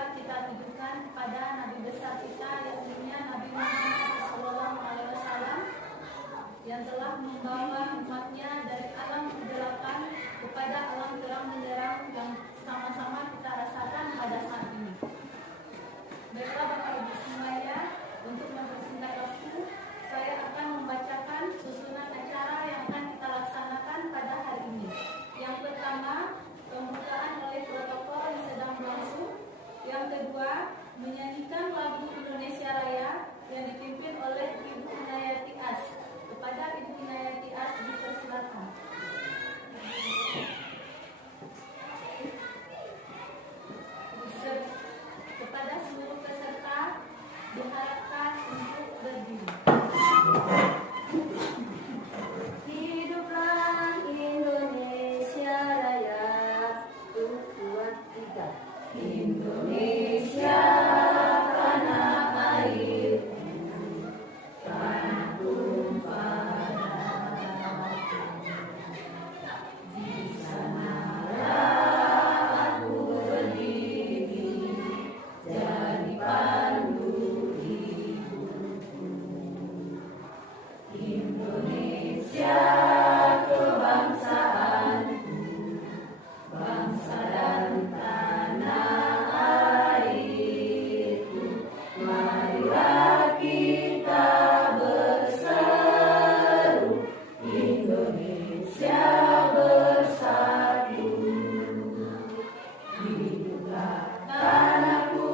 marilah kita tujukan kepada Nabi besar kita, yakni Nabi Muhammad SAW, yang telah membawa umatnya dari alam kegelapan kepada alam terang benderang yang sama-sama kita rasakan pada saat ini. Baiklah Bapak Ibu semuanya, untuk mempersingkat waktu, saya akan membacakan susunan acara yang akan kita laksanakan pada hari ini. Yang pertama, pembukaan oleh protokol yang sedang berlangsung. Yang kedua, menyanyikan lagu Indonesia Raya yang dipimpin oleh Ibu Inayati As. Kepada Ibu Inayati As dipersilakan. Kepada seluruh peserta diharapkan untuk berdiri. Hiduplah Indonesia Raya, kuat kita. Indonesia tanah air, tanah tumpah darah. Di sanalah aku berdiri, jadi pandu hidupku. Indonesia kebangsaanku, bangsa dan tanah airku. Marilah kita berseru, Indonesia bersatu. Hiduplah tanahku,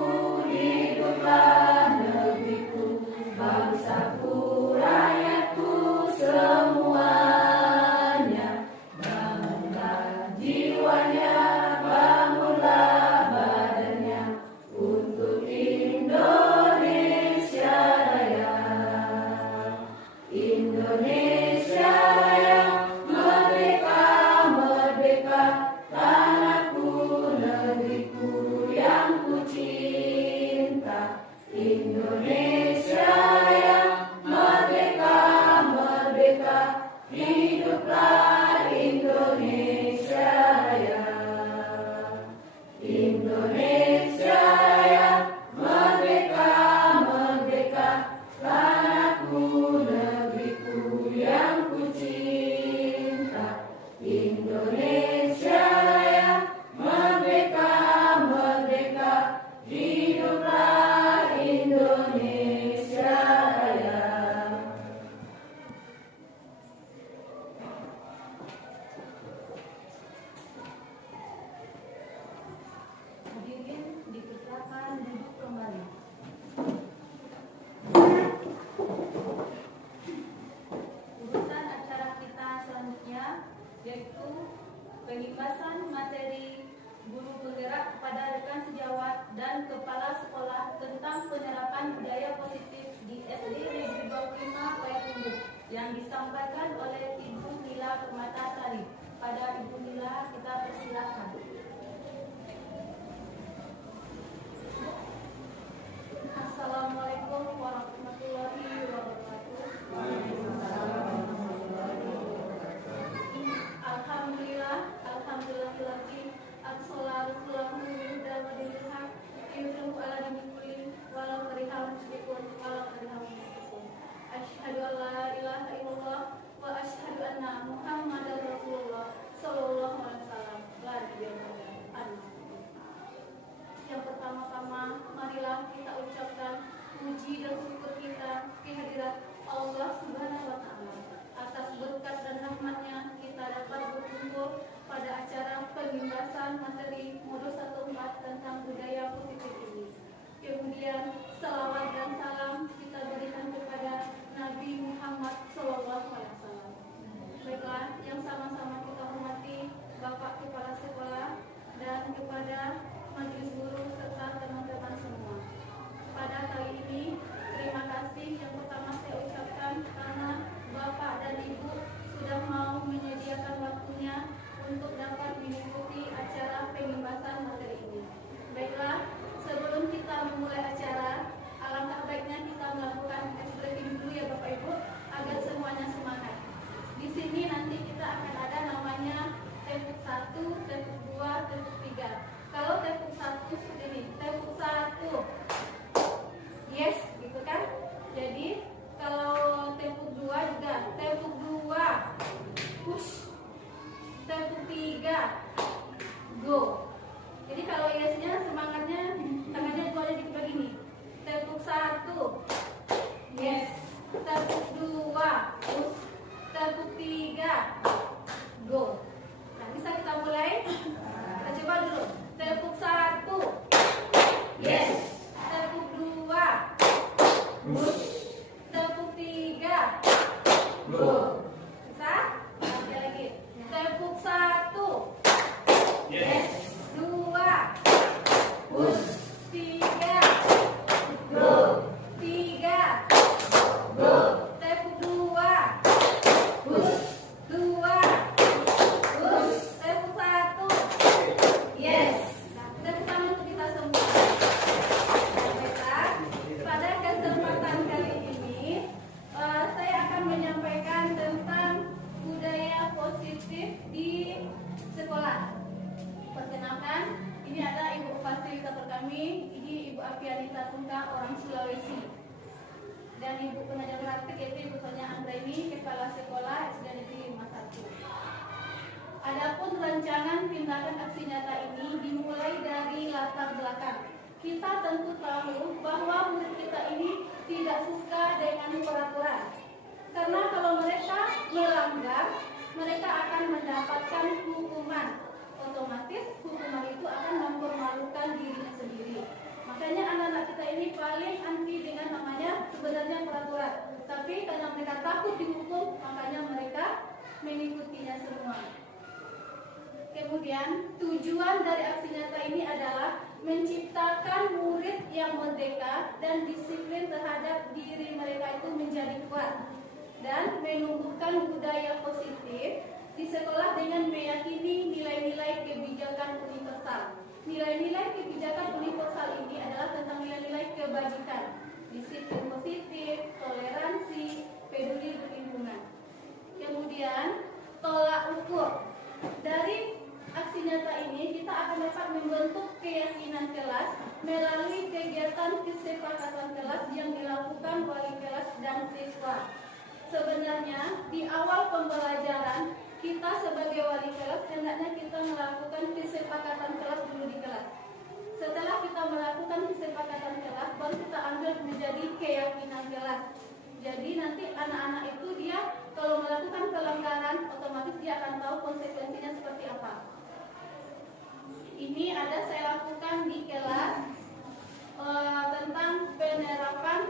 hiduplah negeriku, bangsaku, rakyatku semuanya. Bangunlah jiwanya, bangunlah badannya, untuk Indonesia Raya. Indonesia Raya, merdeka, merdeka, tanahku, negeriku yang ku cinta. Indonesia Raya, merdeka, merdeka, hiduplah Indonesia Raya. Indonesia Raya, merdeka, merdeka, tanahku, negeriku yang ku cinta. Indonesia Raya, merdeka, merdeka, hiduplah Indonesia Raya. Hadirin dipersilakan duduk kembali. Urutan acara kita selanjutnya yaitu pengibasan materi guru penggerak kepada rekan sejawat dan kepala sekolah tentang penerapan budaya positif di SD Negeri 25 Payakumbuh yang disampaikan oleh Ibu Nila Permatasari. Pada Ibu Nila kita persilakan. Assalamualaikum warahmatullahi wabarakatuh. Alhamdulillah, alhamdulillahilladzi as-salatu lahu dan wadilhaq yudhu ala dimikuli walau karihal musyrikun walau karihal musyrikun. Asyhadu an la ilaha illallah wa asyhadu Apianita Tungka, orang Sulawesi. Dan ibu pengajar praktik yaitu Ibu Sonia Anggraini, Kepala Sekolah SD Negeri 51. Adapun rancangan tindakan aksi nyata ini dimulai dari latar belakang. Kita tentu tahu bahwa murid kita ini tidak suka dengan peraturan. Karena kalau mereka melanggar, mereka akan mendapatkan hukuman. Otomatis hukuman itu akan mempermalukan dirinya sendiri. Makanya anak-anak kita ini paling anti dengan namanya sebenarnya peraturan. Tapi karena mereka takut dihukum, makanya mereka mengikutinya semua. Kemudian tujuan dari aksi nyata ini adalah menciptakan murid yang merdeka dan disiplin terhadap diri mereka itu menjadi kuat, dan menumbuhkan budaya positif di sekolah dengan meyakini nilai-nilai kebijakan universal. Nilai-nilai kebijakan universal ini adalah tentang nilai-nilai kebajikan, disiplin positif, toleransi, peduli lingkungan. Kemudian tolak ukur. Dari aksi nyata ini kita akan dapat membentuk keyakinan kelas melalui kegiatan kesepakatan kelas yang dilakukan wali kelas dan siswa. Sebenarnya di awal pembelajaran kita sebagai wali kelas hendaknya kita melakukan kesepakatan kelas dulu di kelas. Setelah kita melakukan kesepakatan kelas, baru kita ambil menjadi keyakinan kelas. Jadi nanti anak-anak itu dia kalau melakukan pelanggaran, otomatis dia akan tahu konsekuensinya seperti apa. Ini ada saya lakukan di kelas tentang penerapan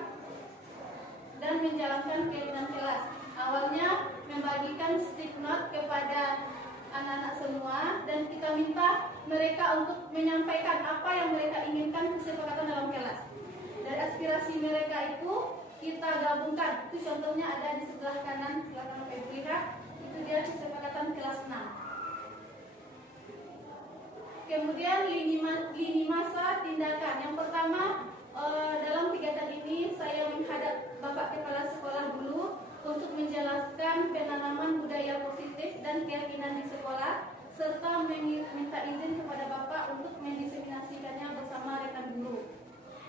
dan menjalankan keyakinan kelas. Awalnya membagikan stick note kepada anak-anak semua dan kita minta mereka untuk menyampaikan apa yang mereka inginkan kesepakatan dalam kelas. Dari aspirasi mereka itu kita gabungkan. Itu contohnya ada di sebelah kanan, belakang Ibu lihat, itu dia kesepakatan kelas 6. Kemudian lini masa tindakan. Yang pertama, dalam kegiatan ini saya menghadap Bapak Kepala Sekolah dulu untuk menjelaskan penanaman budaya positif dan keyakinan di sekolah, serta meminta izin kepada Bapak untuk mendiseminasikannya bersama rekan guru.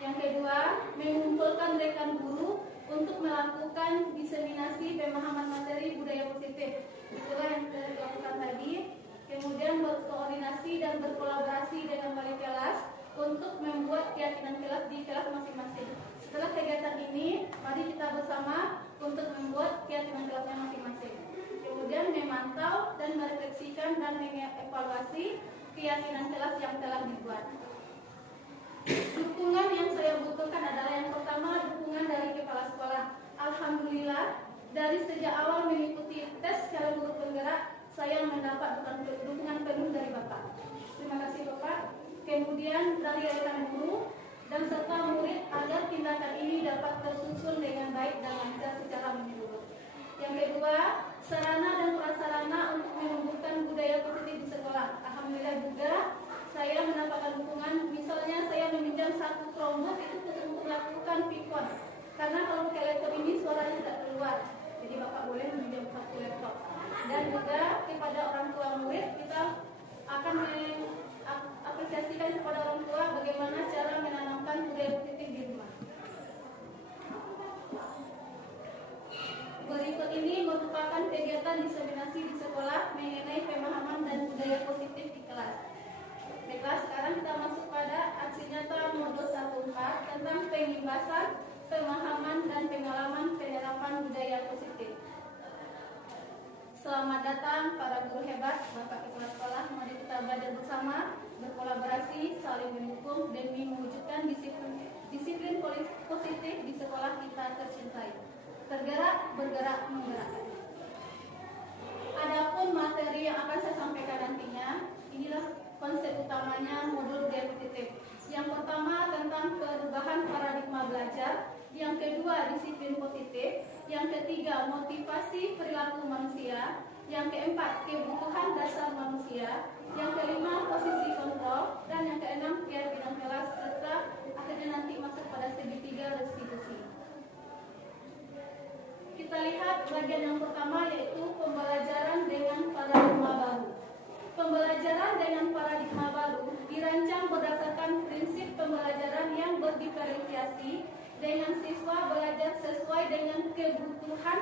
Yang kedua, mengumpulkan rekan guru untuk melakukan diseminasi pemahaman materi budaya positif. Itulah yang kita lakukan tadi. Kemudian berkoordinasi dan berkolaborasi dengan wali kelas untuk membuat keyakinan kelas di kelas masing-masing. Setelah kegiatan ini, mari kita bersama untuk membuat keyakinan kelasnya masing-masing. Kemudian memantau dan merefleksikan dan mengevaluasi keyakinan kelas yang telah dibuat. Dukungan yang saya butuhkan adalah yang pertama, dukungan dari kepala sekolah. Alhamdulillah, dari sejak awal mengikuti tes secara guru penggerak, saya mendapat dukungan penuh dari Bapak. Terima kasih Bapak. Kemudian dari rekan guru dan serta murid agar tindakan ini dapat tersusun dengan baik dan lancar secara menyeluruh. Yang kedua, sarana dan prasarana untuk menumbuhkan budaya positif di sekolah. Alhamdulillah juga saya mendapatkan dukungan. Misalnya saya meminjam satu Chromebook itu untuk melakukan pikon. Karena kalau pakai laptop ini suaranya tidak keluar. Jadi Bapak boleh meminjam satu laptop. Dan juga kepada orang tua murid kita akan mengapresiasikan kepada orang tua bagaimana cara menanamkan budaya positif di rumah. Berikut ini merupakan kegiatan diseminasi di sekolah mengenai pemahaman dan budaya positif di kelas. Baiklah, sekarang kita masuk pada aksi nyata modul 14 tentang pengimbasan, pemahaman dan pengalaman penerapan budaya positif. Selamat datang para guru hebat, Bapak Kepala Sekolah. Mari kita belajar bersama, berkolaborasi, saling mendukung demi mewujudkan disiplin positif di sekolah kita tercintai. Tergerak, bergerak, menggerakkan. Adapun materi yang akan saya sampaikan nantinya, inilah konsep utamanya modul budaya positif. Yang pertama tentang perubahan paradigma belajar, yang kedua disiplin positif, yang ketiga motivasi perilaku manusia, yang keempat kebutuhan dasar manusia, yang kelima posisi kontrol, dan yang keenam keyakinan kelas, serta akhirnya nanti masuk pada segitiga restitusi. Kita lihat bagian yang pertama, yaitu pembelajaran dengan paradigma baru. Pembelajaran dengan paradigma baru dirancang berdasarkan prinsip pembelajaran yang berdiri dengan siswa belajar sesuai dengan kebutuhan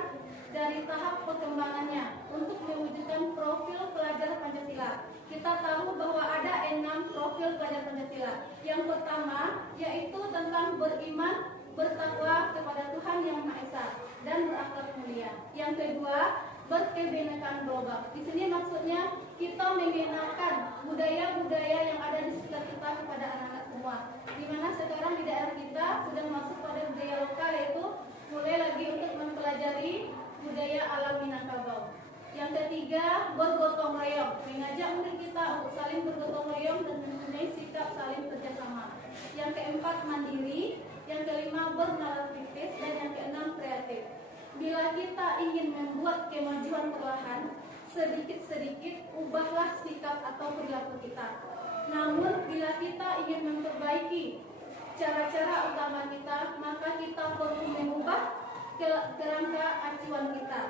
dari tahap perkembangannya untuk mewujudkan profil pelajar Pancasila. Kita tahu bahwa ada 6 profil pelajar Pancasila. Yang pertama yaitu tentang beriman, bertakwa kepada Tuhan Yang Maha Esa dan berakhlak mulia. Yang kedua, berkebinekaan global. Di sini maksudnya kita mengenalkan budaya-budaya yang ada di sekitar kita kepada anak-anak semua. Dimana sekarang di daerah kita sudah masuk pada budaya lokal, yaitu mulai lagi untuk mempelajari budaya alam Minangkabau. Yang ketiga, bergotong royong, mengajak murid kita untuk saling bergotong royong dan mempunyai sikap saling kerjasama. Yang keempat, mandiri. Yang kelima, bernalar kritis. Dan yang keenam, kreatif. Bila kita ingin membuat kemajuan perlahan, sedikit-sedikit ubahlah sikap atau perilaku kita. Namun bila kita ingin memperbaiki cara-cara utama kita, maka kita perlu mengubah kerangka acuan kita.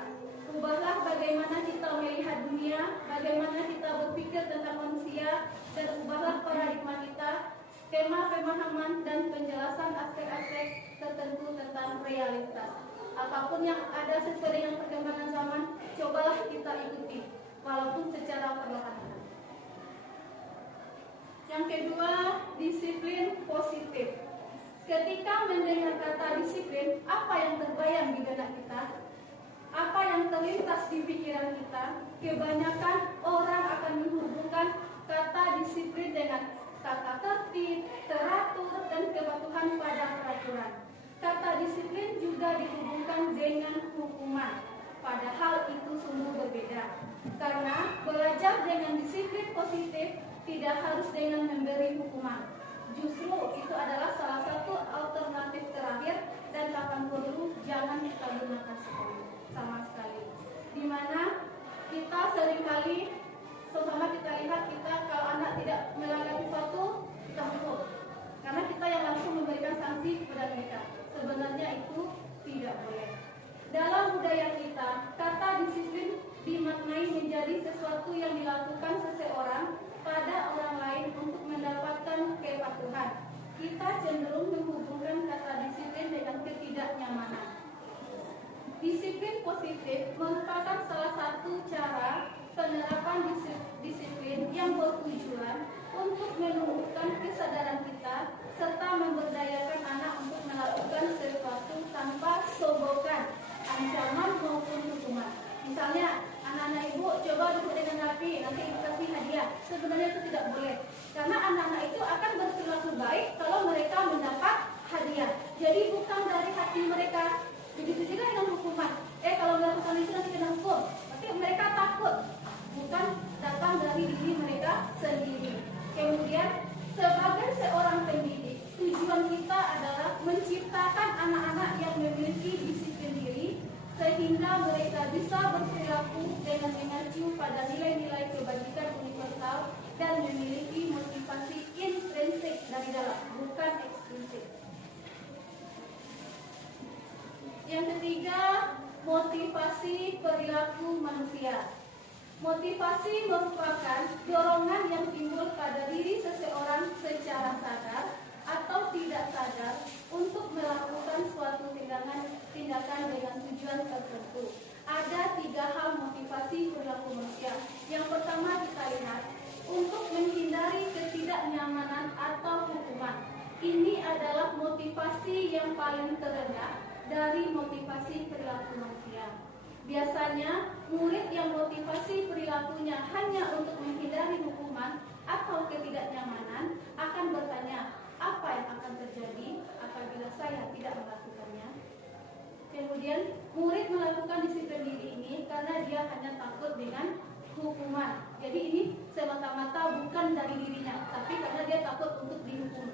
Ubahlah bagaimana kita melihat dunia, bagaimana kita berpikir tentang manusia, dan ubahlah paradigma kita, skema pemahaman dan penjelasan aspek-aspek tertentu tentang realitas. Apapun yang ada sesuai dengan perkembangan zaman, cobalah kita ikuti, walaupun secara perlahan. Yang kedua, disiplin positif. Ketika mendengar kata disiplin, apa yang terbayang di benak kita? Apa yang terlintas di pikiran kita? Kebanyakan orang akan menghubungkan kata disiplin dengan tata tertib, teratur, dan kepatuhan pada peraturan. Kata disiplin juga dihubungkan dengan hukuman. Padahal itu sungguh berbeda. Karena belajar dengan disiplin positif tidak harus dengan memberi hukuman. Justru itu adalah salah satu alternatif terakhir, dan kapan perlu jangan kita gunakan sama sekali. Dimana kita seringkali, terutama kita lihat kalau anak tidak melakukan sesuatu, kita hukum. Karena kita yang langsung memberikan sanksi kepada mereka. Sebenarnya itu tidak boleh. Dalam budaya kita, kata disiplin dimaknai menjadi sesuatu yang dilakukan seseorang pada orang lain untuk mendapatkan kepatuhan. Kita cenderung menghubungkan kata disiplin dengan ketidaknyamanan. Disiplin positif merupakan salah satu cara penerapan disiplin yang bertujuan untuk menumbuhkan kesadaran kita serta memberdayakan anak untuk melakukan sesuatu tanpa sogokan, ancaman maupun hukuman. Misalnya, anak-anak ibu coba duduk dengan rapi, nanti ibu kasih hadiah. Sebenarnya itu tidak boleh, karena anak-anak itu akan berperilaku baik kalau mereka mendapat hadiah. Jadi bukan dari hati mereka. Begitu juga dengan hukuman. Kalau melakukan itu nanti kena hukum. Tapi mereka takut, bukan datang dari diri mereka sendiri. Kemudian, sebagai seorang pendidik, tujuan kita adalah menciptakan anak-anak yang memiliki disiplin diri, sehingga mereka bisa berperilaku dengan mengacu pada nilai-nilai kebajikan universal dan memiliki motivasi intrinsik dari dalam, bukan ekstrinsik. Yang ketiga, motivasi perilaku manusia. Motivasi merupakan dorongan yang timbul pada diri seseorang secara sadar atau tidak sadar untuk melakukan suatu tindakan dengan tujuan tertentu. Ada 3 hal motivasi perilaku manusia. Yang pertama kita lihat, untuk menghindari ketidaknyamanan atau hukuman. Ini adalah motivasi yang paling terendah dari motivasi perilaku manusia. Biasanya, murid yang motivasi perilakunya hanya untuk menghindari hukuman atau ketidaknyamanan akan bertanya, apa yang akan terjadi apabila saya tidak melakukannya? Kemudian, murid melakukan disiplin diri ini karena dia hanya takut dengan hukuman. Jadi ini semata-mata bukan dari dirinya, tapi karena dia takut untuk dihukum.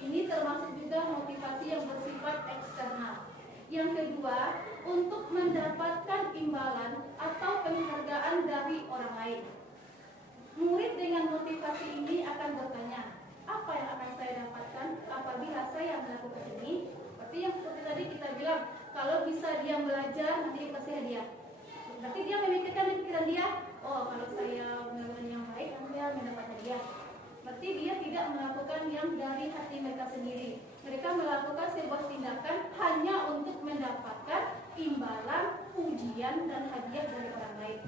Ini termasuk juga motivasi yang bersifat eksternal. Yang kedua, untuk mendapatkan imbalan atau penghargaan dari orang lain. Murid dengan motivasi ini akan bertanya, apa yang akan saya dapatkan apabila saya melakukan ini? Seperti tadi kita bilang, kalau bisa dia belajar, nanti dikasih hadiah. Berarti dia memikirkan di pikiran dia, oh kalau saya melakukan yang baik, nanti dia mendapat hadiah. Berarti dia tidak melakukan yang dari hati mereka sendiri. Mereka melakukan melakukan sebuah tindakan hanya untuk mendapatkan imbalan, pujian, dan hadiah dari orang lain.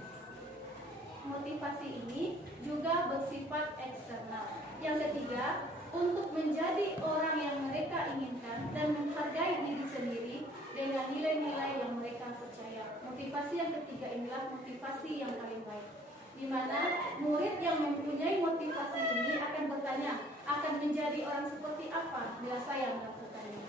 Motivasi ini juga bersifat eksternal. Yang ketiga, untuk menjadi orang yang mereka inginkan dan menghargai diri sendiri dengan nilai-nilai yang mereka percaya. Motivasi yang ketiga inilah motivasi yang paling baik, di mana murid yang mempunyai motivasi ini akan bertanya, akan menjadi orang seperti apa bila saya melakukannya.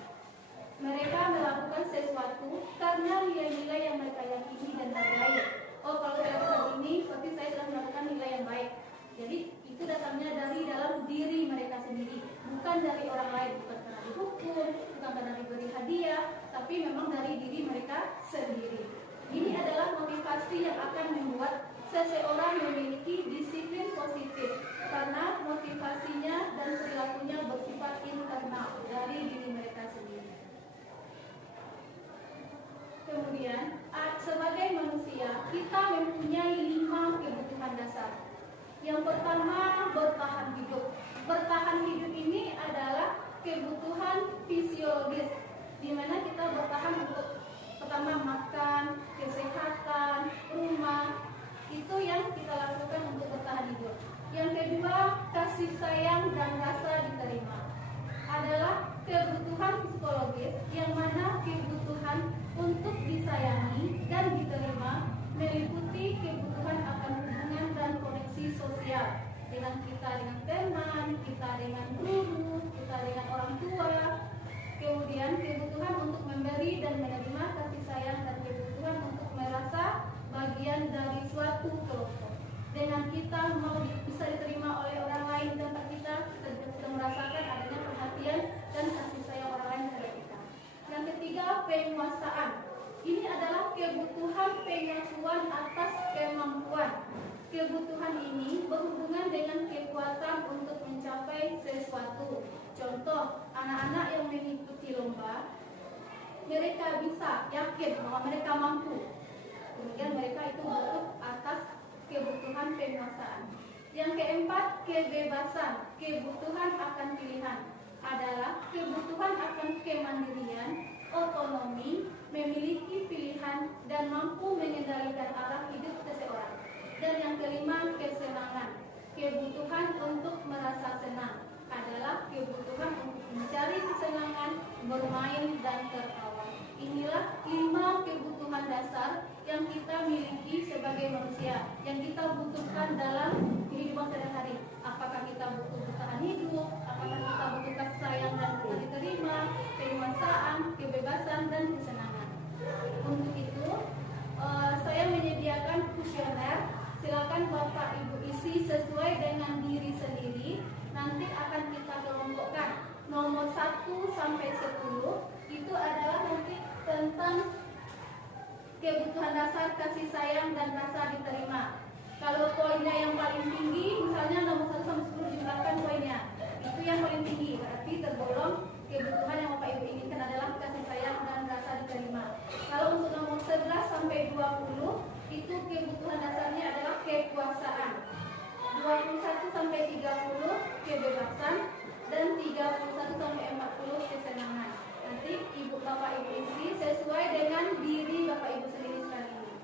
Mereka melakukan sesuatu karena nilai-nilai yang mereka yakini dan hargai. Oh, kalau saya lakukan ini, berarti saya telah melakukan nilai yang baik. Jadi itu datangnya dari dalam diri mereka sendiri, bukan dari orang lain, bukan karena dihukum, bukan karena diberi hadiah, tapi memang dari diri mereka sendiri. Ini adalah motivasi yang akan membuat seseorang memiliki disiplin positif, karena motivasinya dan perilakunya bersifat internal dari diri mereka sendiri. Kemudian, sebagai manusia, kita mempunyai 5 kebutuhan dasar. Yang pertama, bertahan hidup. Bertahan hidup ini adalah kebutuhan fisiologis, di mana kita bertahan untuk pertama makan, kesehatan, rumah. Itu yang kita lakukan untuk bertahan hidup. Yang kedua, kasih sayang dan rasa diterima adalah kebutuhan psikologis, yang mana kebutuhan untuk disayangi dan diterima meliputi kebutuhan akan hubungan dan koneksi sosial dengan kita, dengan teman, kita dengan guru, kita dengan orang tua. Kemudian kebutuhan untuk memberi dan menerima kasih sayang dan kebutuhan untuk merasa bagian dari suatu kelompok. Dengan kita mau bisa diterima oleh orang lain tempat kita merasakan adanya perhatian dan kasih sayang orang lain kepada kita. Yang ketiga, penguasaan. Ini adalah kebutuhan pengakuan atas kemampuan. Kebutuhan ini berhubungan dengan kekuatan untuk mencapai sesuatu. Contoh, anak-anak yang mengikuti lomba, mereka bisa yakin bahwa mereka mampu. Kemudian mereka itu butuh atas kebutuhan penguasaan. Yang keempat, kebebasan. Kebutuhan akan pilihan adalah kebutuhan akan kemandirian, otonomi, memiliki pilihan, dan mampu mengendalikan arah hidup seseorang. Dan yang kelima, kesenangan. Kebutuhan untuk merasa senang adalah kebutuhan untuk mencari kesenangan, bermain, dan tertawa. Inilah 5 kebutuhan dasar yang kita miliki sebagai manusia, yang kita butuhkan dalam kehidupan sehari-hari. Apakah kita butuh bertahan hidup, apakah kita butuh kasih sayang dan diterima, penguasaan, kebebasan, dan kesenangan. Untuk itu, saya menyediakan kuesioner. Silakan Bapak Ibu isi sesuai dengan diri sendiri. Nanti akan kita kelompokkan. Nomor 1 sampai 10 itu adalah nanti tentang kebutuhan dasar kasih sayang dan rasa diterima. Kalau poinnya yang paling tinggi, misalnya nomor 1 sampai 10 jumlahkan poinnya. Itu yang paling tinggi, berarti tergolong kebutuhan yang Bapak Ibu inginkan adalah kasih sayang dan rasa diterima. Kalau untuk nomor 11 sampai 20 itu kebutuhan dasarnya adalah kekuasaan. 21 sampai 30 kebebasan, dan 31 sampai 40 kesenangan. Nanti Ibu Bapak Ibu isi sesuai dengan diri Bapak Ibu sendiri sekali ini.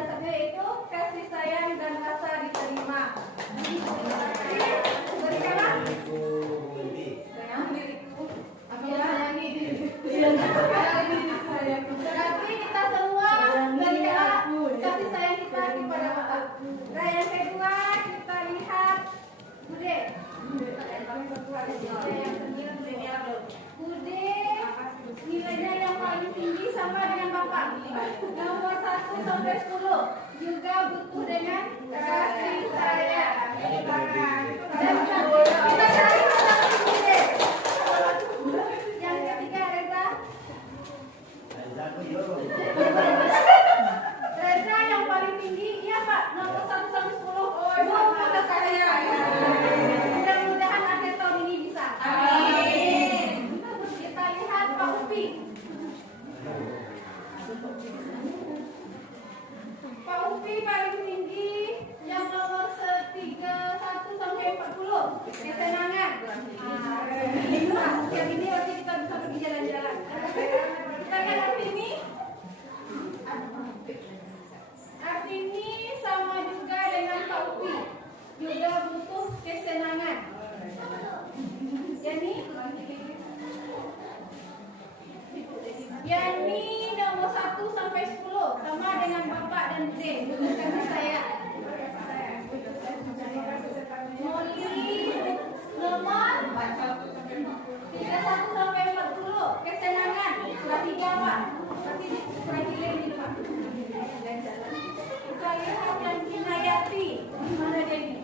dasarnya yaitu kasih sayang dan rasa diterima. Berikanlah sayang diriku, aku sayangi diriku. Berarti kita semua berikanlah kasih sayang kita kepada Bapak. Nah, yang kedua kita lihat Bude. Bude nilainya yang paling tinggi sama dengan Bapak. Nomor 1 sampai 10 juga butuh dengan kasih sayang. Dan kita cari satu Bude. Yang ketiga Reza. Reza yang paling tinggi, iya Pak, nomor 1 sampai 10. Butuh kasih sayang. Mudah-mudahan akhir tahun ini bisa. Amin. Kita lihat Pak Upi. Pak Upi paling tinggi yang nomor 31 sampai 40. Kesenangan. Yang ini nanti kita bisa pergi jalan-jalan. Kita lihat Artini. Artini sama juga dengan Pak Upi. Juga butuh kesenangan. Yani nomor 1 sampai 10 sama dengan Bapak dan Bude. Butuh kasih sayang. Molly nomor 31 sampai 40 kesenangan. Surah 3 Pak. Berarti surah 3 ini Pak. Kita lihat yang Kinayati. Mana dia ini?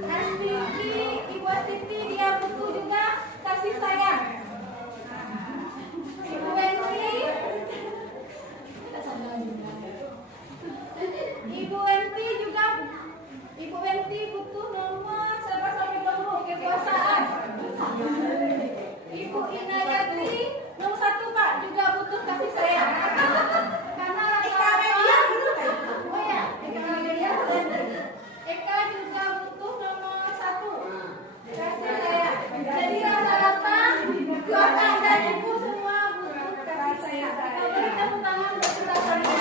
Astiti, Ibu Astiti dia butuh juga kasih sayang. Ibu Wenti, Ibu Wenti butuh nomor 11 sampai 20 kekuasaan. Ibu Inayati nomor 1 Pak juga butuh kasih sayang. Karena Eka juga butuh nomor 1 kasih sayang. Jadi rata-rata Bapak dan Ibu semua butuh kasih sayang. Kita beri tepuk tangan buat kita semua.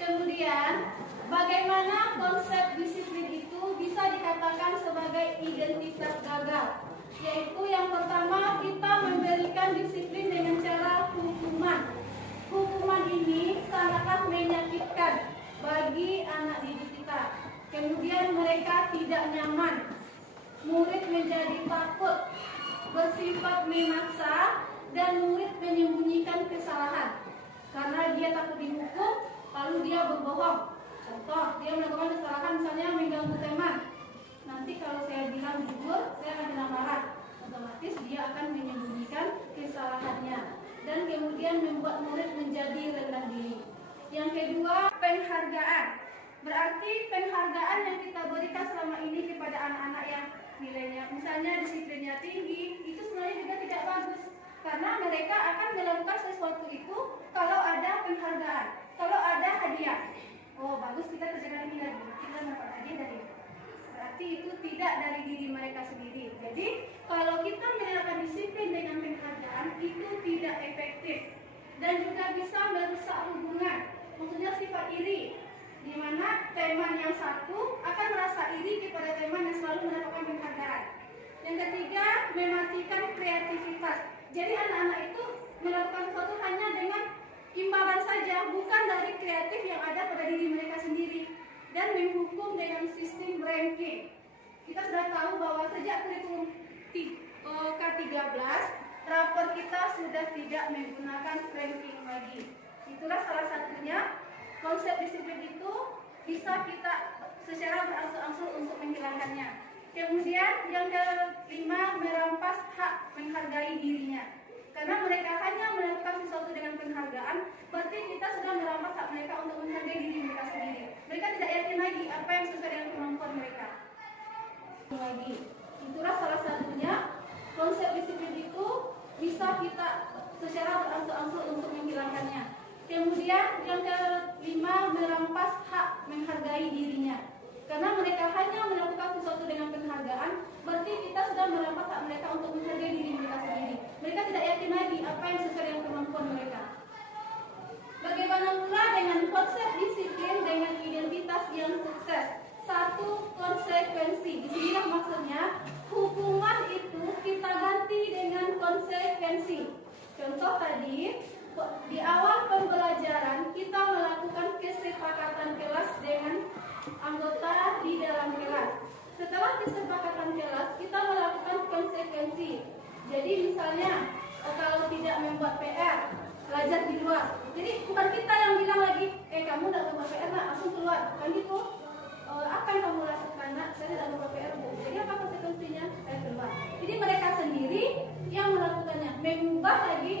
Kemudian, bagaimana konsep disiplin itu bisa dikatakan sebagai identitas gagal? Yaitu yang pertama, kita memberikan disiplin dengan cara hukuman. Hukuman ini sangatlah menyakitkan bagi anak didik kita. Kemudian mereka tidak nyaman. Murid menjadi takut, bersifat memaksa, dan murid menyembunyikan kesalahan. Karena dia takut dihukum, lalu dia berbohong. Contoh, dia melakukan kesalahan misalnya mengganggu teman. Nanti kalau saya bilang jujur, saya akan kena marah. Otomatis dia akan menyembunyikan kesalahannya. Dan kemudian membuat murid menjadi rendah diri. Yang kedua, penghargaan. Berarti penghargaan yang kita berikan selama ini kepada anak-anak yang nilainya, misalnya disiplinnya tinggi, itu sebenarnya juga tidak bagus. Karena mereka akan melakukan sesuatu itu kalau ada penghargaan, kalau ada hadiah. Oh bagus, kita kerjakan ini lagi, kita dapat hadiah dari itu. Berarti itu tidak dari diri mereka sendiri. Jadi kalau kita menerapkan disiplin dengan penghargaan, itu tidak efektif dan juga bisa merusak hubungan. Maksudnya sifat iri, di mana teman yang satu akan merasa iri kepada teman yang selalu mendapatkan penghargaan. Yang ketiga, mematikan kreativitas. Jadi anak-anak itu melakukan sesuatu hanya dengan imbalan saja, bukan dari kreatif yang ada pada diri mereka sendiri. Dan menghukum dengan sistem ranking. Kita sudah tahu bahwa sejak kurikulum K13, rapor kita sudah tidak menggunakan ranking lagi. Itulah salah satunya. Konsep disiplin itu bisa kita secara berangsur-angsur untuk menghilangkannya. Kemudian yang kelima, merampas hak menghargai dirinya. Karena mereka hanya melakukan sesuatu dengan penghargaan, berarti kita sudah merampas hak mereka untuk menghargai diri mereka sendiri. Mereka tidak yakin lagi apa yang sesuai dengan kemampuan mereka. Lagi, itulah salah satunya. Konsep disiplin itu bisa kita secara berangsur-angsur untuk menghilangkannya. Kemudian yang kelima, merampas hak menghargai dirinya. Karena mereka hanya melakukan sesuatu dengan penghargaan, berarti kita sudah merampas hak mereka untuk menghargai diri mereka sendiri. Mereka tidak yakin lagi apa yang sesuai dengan kemampuan mereka. Bagaimana pula dengan konsep disiplin dengan identitas yang sukses? Satu, konsekuensi. Disinilah maksudnya, hukuman itu kita ganti dengan konsekuensi. Contoh tadi, di awal pembelajaran kita melakukan kesepakatan kelas dengan anggota di dalam kelas. Setelah kesepakatan kelas, kita melakukan konsekuensi. Jadi misalnya, kalau tidak membuat PR, belajar di luar. Jadi bukan kita yang bilang lagi, kamu tidak membuat PR, nak, langsung keluar. Kan gitu. Apa yang kamu lakukan, nak? Saya tidak membuat PR, Bu. Jadi apa konsekuensinya? Saya keluar. Jadi mereka sendiri yang melakukannya, mengubah lagi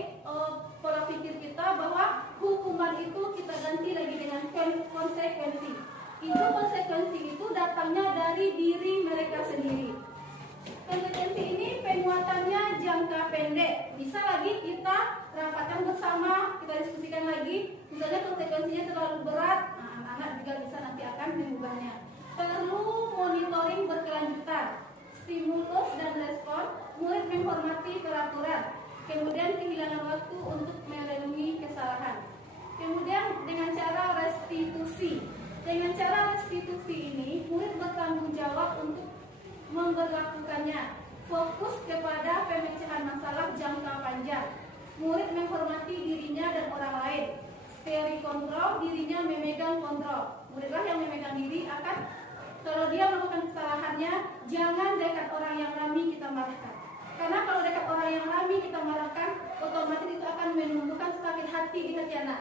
pola pikir kita bahwa hukuman itu kita ganti lagi dengan konsekuensi. Itu konsekuensi itu datangnya dari diri mereka sendiri. Konsekuensi ini penguatannya jangka pendek. Bisa lagi kita rapatkan bersama, kita diskusikan lagi. Misalnya konsekuensinya terlalu berat, anak-anak juga bisa nanti akan mengubahnya. Perlu monitoring berkelanjutan, stimulus dan respon, murid menghormati peraturan. Kemudian kehilangan waktu untuk merenungi kesalahan. Kemudian dengan cara restitusi. Dengan cara restitusi ini, murid bertanggung jawab untuk memberlakukannya. Fokus kepada pemecahan masalah jangka panjang. Murid menghormati dirinya dan orang lain. Teori kontrol, dirinya memegang kontrol. Muridlah yang memegang diri akan, kalau dia melakukan kesalahannya, jangan dekat orang yang rami kita marahkan. Karena kalau dekat orang yang rami kita marahkan, otomatis itu akan menumbuhkan sakit hati di hati anak.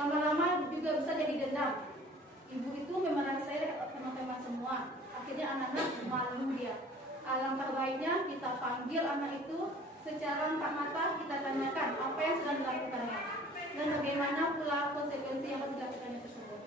Lama-lama juga bisa jadi dendam. Ibu itu memarahi saya dekat teman-teman semua. Akhirnya anak-anak malu dia. Alangkah baiknya kita panggil anak itu secara empat mata, kita tanyakan apa yang sedang dilakukannya dan bagaimana pula konsekuensi yang harus dilakukannya tersebut.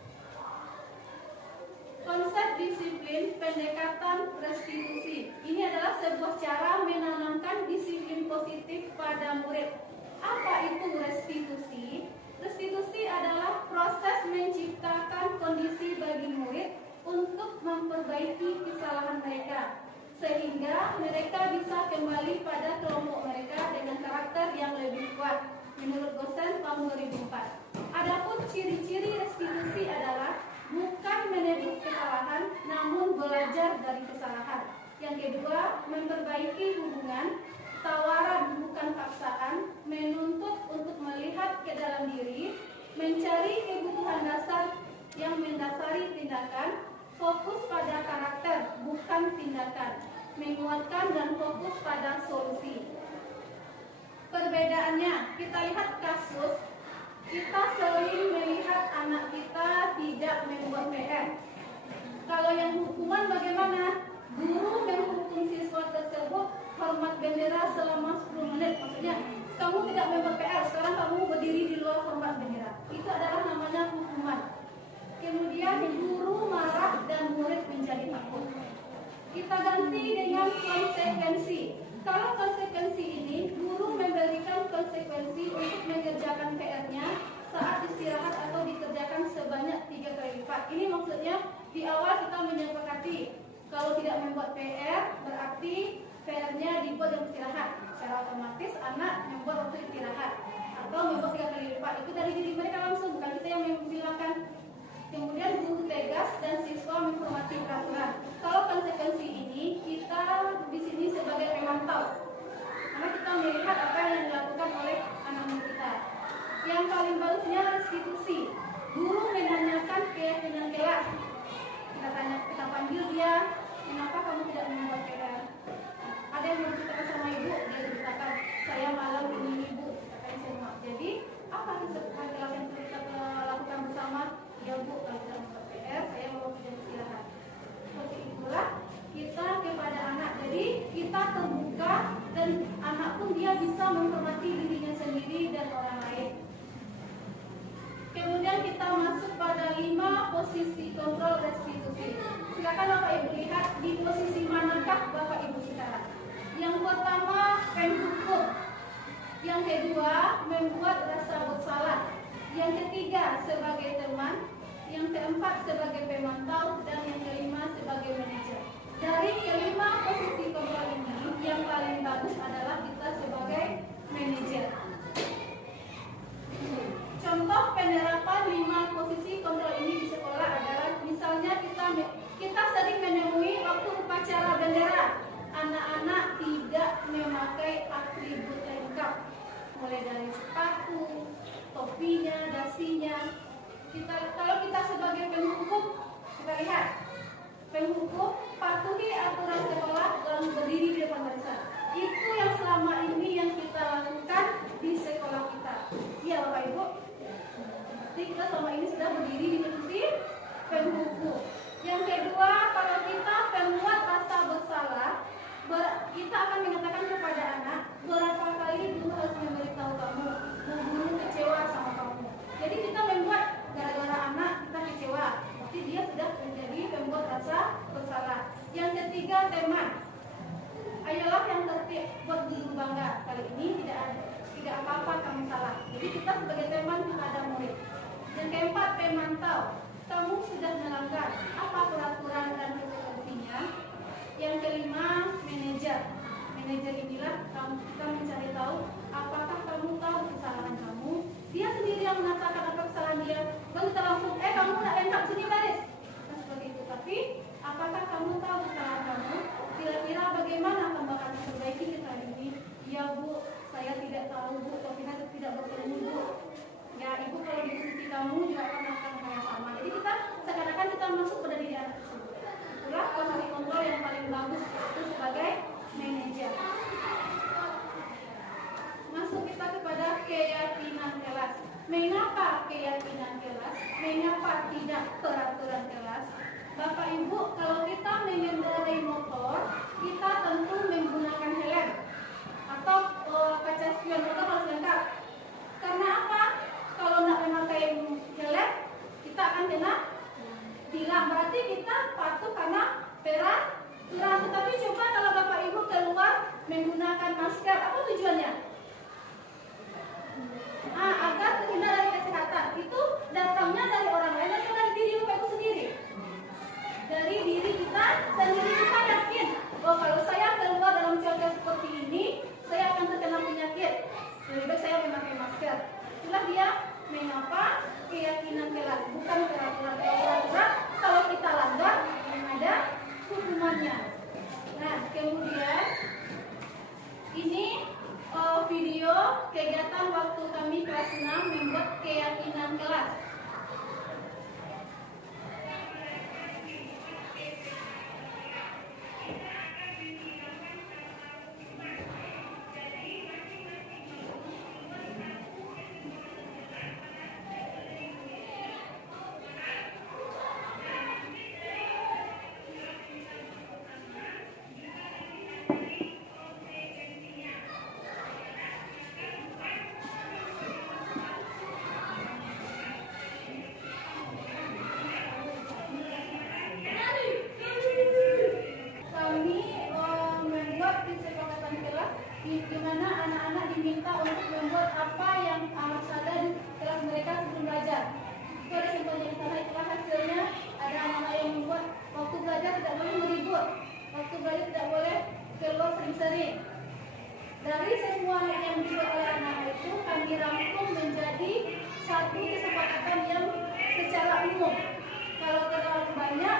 Konsep disiplin pendekatan restitusi. Ini adalah sebuah cara menanamkan disiplin positif pada murid. Apa itu restitusi? Restitusi adalah proses menciptakan kondisi bagi murid untuk memperbaiki kesalahan mereka, sehingga mereka bisa kembali pada kelompok mereka dengan karakter yang lebih kuat, menurut Gosen tahun 2004. Adapun ciri-ciri restitusi adalah bukan menebus kesalahan, namun belajar dari kesalahan. Yang kedua, memperbaiki hubungan, tawaran bukan paksaan, menuntut untuk melihat ke dalam diri, mencari kebutuhan dasar yang mendasari tindakan, fokus pada karakter bukan tindakan, menguatkan dan fokus pada solusi. Perbedaannya, kita lihat kasus, kita sering melihat anak kita tidak membuat PR. Kalau yang hukuman bagaimana? Guru menghukum siswa tersebut hormat bendera selama 10 menit. Maksudnya, kamu tidak membuat PR, sekarang kamu berdiri di luar hormat bendera. Itu adalah namanya hukuman. Kemudian guru marah dan murid menjadi takut. Kita ganti dengan konsekuensi. Kalau konsekuensi ini, guru memberikan konsekuensi untuk mengerjakan PR-nya saat istirahat atau dikerjakan sebanyak 3 kali lipat. Ini maksudnya di awal kita menyepakati kalau tidak membuat PR berarti PR-nya dibuat jam istirahat. Secara otomatis anak membuat waktu istirahat atau membuat 3 kali lipat. Itu dari diri mereka langsung, bukan kita yang membilangkan. Kemudian guru tegas dan siswa menghormati peraturan. Kalau konsekuensi ini kita di sini sebagai pemantau, karena kita melihat apa yang dilakukan oleh anak-anak kita. Yang paling bagusnya restitusi. Guru menanyakan keyakinan kelas. Kita panggil dia, kenapa kamu tidak membuat PR? Ada yang menceritakan sama ibu, dia ceritakan, saya malam ini ibu, katakan semua. Jadi apa kelas yang kita lakukan bersama? Ya bu, kalau kita membuat PR, saya mau tidak istirahat. Seperti itulah kita kepada anak. Jadi kita terbuka dan anak pun dia bisa menghormati dirinya sendiri dan orang lain. Kemudian kita masuk pada 5 posisi kontrol restitusi. Silakan Bapak Ibu lihat di posisi manakah Bapak Ibu sekarang. Yang pertama, menghukum. Yang kedua, membuat rasa bersalah. Yang ketiga, sebagai teman. yang keempat sebagai pemantau, dan yang kelima sebagai manajer. Dari kelima posisi kontrol ini, yang paling bagus adalah kita sebagai manajer. Contoh penerapan 5 posisi kontrol ini di sekolah adalah misalnya kita sering menemui waktu upacara bendera, anak-anak tidak memakai atribut lengkap, mulai dari sepatu, topinya, dasinya. Kalau kita sebagai penghukum, kita lihat penghukum patuhi aturan sekolah lalu berdiri di depan barisan. Itu yang selama ini yang kita lakukan di sekolah kita. Iya Bapak Ibu. Jadi kita selama ini sudah berdiri di kursi penghukum. Yang kedua, kalau kita membuat rasa bersalah, kita akan mengatakan kepada anak, berapa kali guru harus memberitahu kamu, guru kecewa sama kamu. Jadi kita membuat gara-gara anak kita kecewa, berarti dia sudah menjadi membuat rasa bersalah. Yang ketiga, teman. Ayolah yang tertib, buat guru bangga. Kali ini tidak apa-apa kamu salah. Jadi kita sebagai teman kepada murid. Yang keempat, pemantau. Kamu sudah melanggar apa peraturan dan konsekuensinya. Yang kelima, manajer. Manajer inilah kita mencari tahu apakah kamu tahu kesalahan kamu. Dia sendiri yang mengatakan apa kesalahan dia. Lalu kita langsung, kamu nak lengkap sini baris. Nah, seperti itu. Tapi apakah kamu tahu kesalahan kamu? Kira-kira bagaimana kamu akan memperbaiki kesalahan ini? Ya Bu, saya tidak tahu Bu, tapi saya tidak bertemu Bu. Ya Ibu, kalau di posisi kamu juga akan melakukan hal yang sama. Jadi kita seakan-akan kita masuk pada diri anak tersebut. Itulah posisi kontrol yang paling bagus itu sebagai manajer. Masuk kita kepada keyakinan kelas. Mengapa keyakinan kelas? Mengapa tidak peraturan kelas? Bapak Ibu, kalau kita mengendarai motor, kita tentu menggunakan helm atau kaca spion motor harus lengkap. Karena apa? Kalau tidak memakai helm, kita akan kena tilang. Berarti kita patuh karena peraturan. Tetapi coba kalau Bapak Ibu keluar menggunakan masker, apa tujuannya? Agar terhindar dari kesehatan. Itu datangnya dari orang lain atau dari diri Bapak Ibu sendiri? Dari diri kita, dan diri kita yakin bahwa kalau saya keluar dalam cuaca seperti ini, saya akan terkena penyakit. Lebih baik saya memakai masker. Itulah dia mengapa keyakinan kelas, bukan peraturan. Kalau kita langgar, ada hukumannya. Nah, kemudian ini video kegiatan waktu kami kelas 6 membuat keyakinan kelas. Di mana anak-anak diminta untuk membuat apa yang harus ada di kelas mereka sebelum belajar. Itu ada contohnya di sana, itulah hasilnya. Ada anak-anak yang membuat waktu belajar tidak boleh meribut, waktu belajar tidak boleh keluar sering-sering. Dari semua yang dibuat oleh anak-anak itu kami rangkum menjadi satu kesepakatan yang secara umum. Kalau terlalu banyak,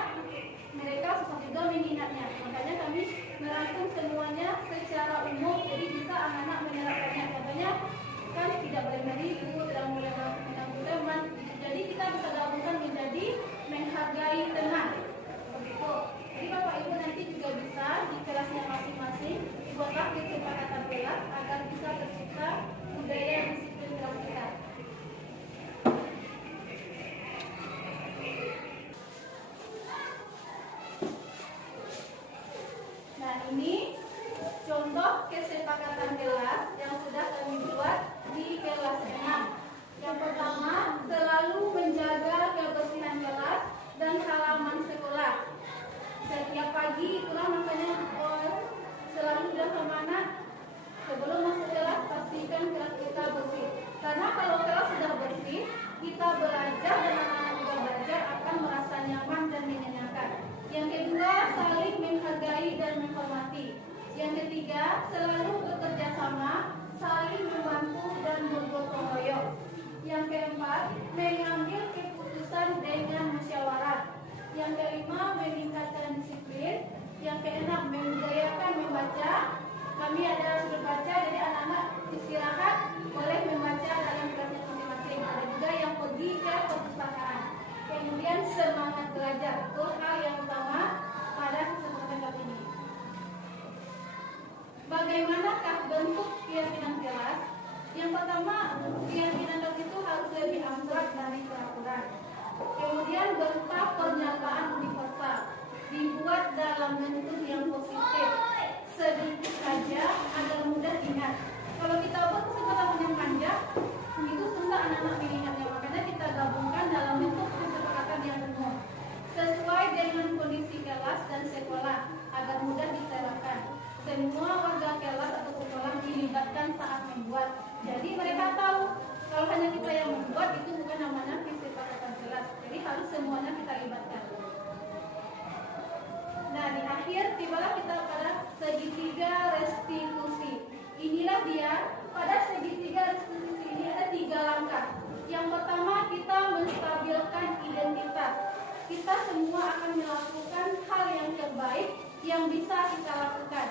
mereka susah juga mengingatnya. Makanya kami merangkum semuanya secara umum, jadi bisa anak-anak menerapkannya. Contohnya kan tidak boleh menipu, tidak boleh mengganggu teman. Jadi kita bisa gabungkan menjadi menghargai teman. Begitu. Jadi Bapak Ibu nanti juga bisa di kelasnya masing-masing dibuatlah kesepakatan kelas agar bisa tercipta budaya disiplin kelas kita. Nah, ini contoh kesepakatan kelas yang sudah kami buat di kelas 6. selalu bekerja sama, saling membantu dan bergotong royong. Yang keempat, mengambil keputusan dengan musyawarah. Yang kelima, meningkatkan disiplin. Yang keenam, membudayakan membaca. Kami ada sudah baca, jadi anak-anak istirahat boleh membaca dalam kelasnya masing-masing. Ada juga yang pergi ke perpustakaan. Kemudian semangat belajar, itu hal yang utama pada kesempatan kali ini. Bagaimanakah bentuk keyakinan kelas? Yang pertama, keyakinan kelas itu harus lebih abstrak dari peraturan. Kemudian berupa pernyataan universal, dibuat dalam bentuk yang positif, sedikit saja agar mudah ingat. Kalau kita buat kesempatan yang panjang, itu susah anak-anak mengingatnya. Makanya kita gabungkan dalam bentuk kesepakatan yang penuh, sesuai dengan kondisi kelas dan sekolah agar mudah diterapkan. Semua warga kelas atau sekolah dilibatkan saat membuat. Jadi mereka tahu kalau hanya kita yang membuat itu bukan namanya kesepakatan kelas. Jadi harus semuanya kita libatkan. Nah, di akhir tibalah kita pada segitiga restitusi. Inilah dia, pada segitiga restitusi ini ada 3 langkah. Yang pertama, kita menstabilkan identitas. Kita semua akan melakukan hal yang terbaik yang bisa kita lakukan.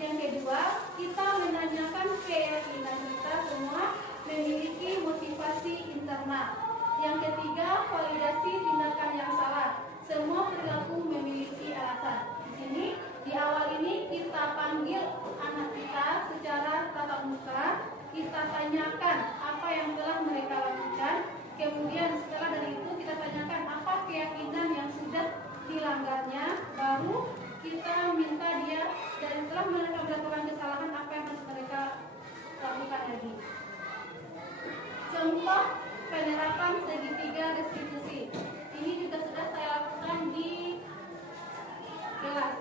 Yang kedua, kita menanyakan keyakinan kita semua memiliki motivasi internal. Yang ketiga, validasi tindakan yang salah. Semua perilaku memiliki alasan. Di sini, di awal ini kita panggil anak kita secara tatap muka. Kita tanyakan apa yang telah mereka lakukan. Kemudian setelah dari itu kita tanyakan apa keyakinan yang sudah dilanggarnya. Baru kita minta dia dan setelah mereka melakukan kesalahan apa yang harus mereka lakukan lagi. Contoh penerapan segitiga restitusi. Ini juga sudah saya lakukan di kelas.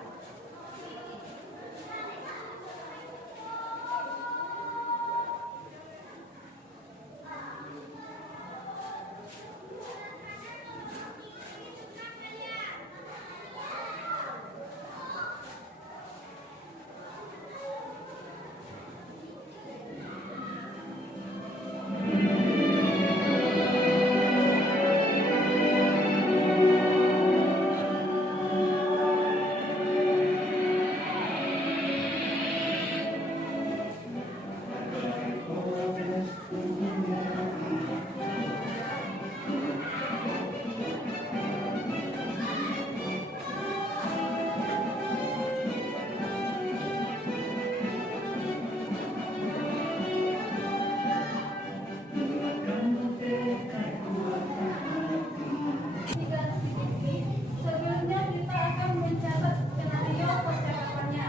Sebelumnya kita akan mencatat skenario percakapannya.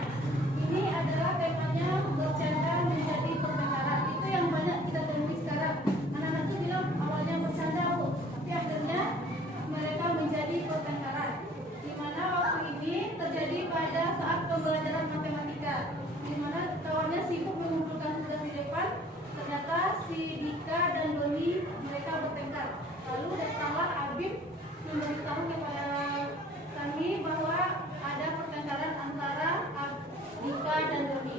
Ini adalah temanya bercanda menjadi pertengkaran. Itu yang banyak kita temui sekarang. Anak-anak itu bilang awalnya bercanda, tapi akhirnya mereka menjadi pertengkaran. Di mana waktu ini terjadi pada saat pembelajaran matematika. Di mana kawannya sibuk mengumpulkan tugas di depan. Ternyata si Dika dan Doni mereka bertengkar. Lalu datanglah Abib memberitahu kepada kami bahwa ada pertengkaran antara Dika dan Doni.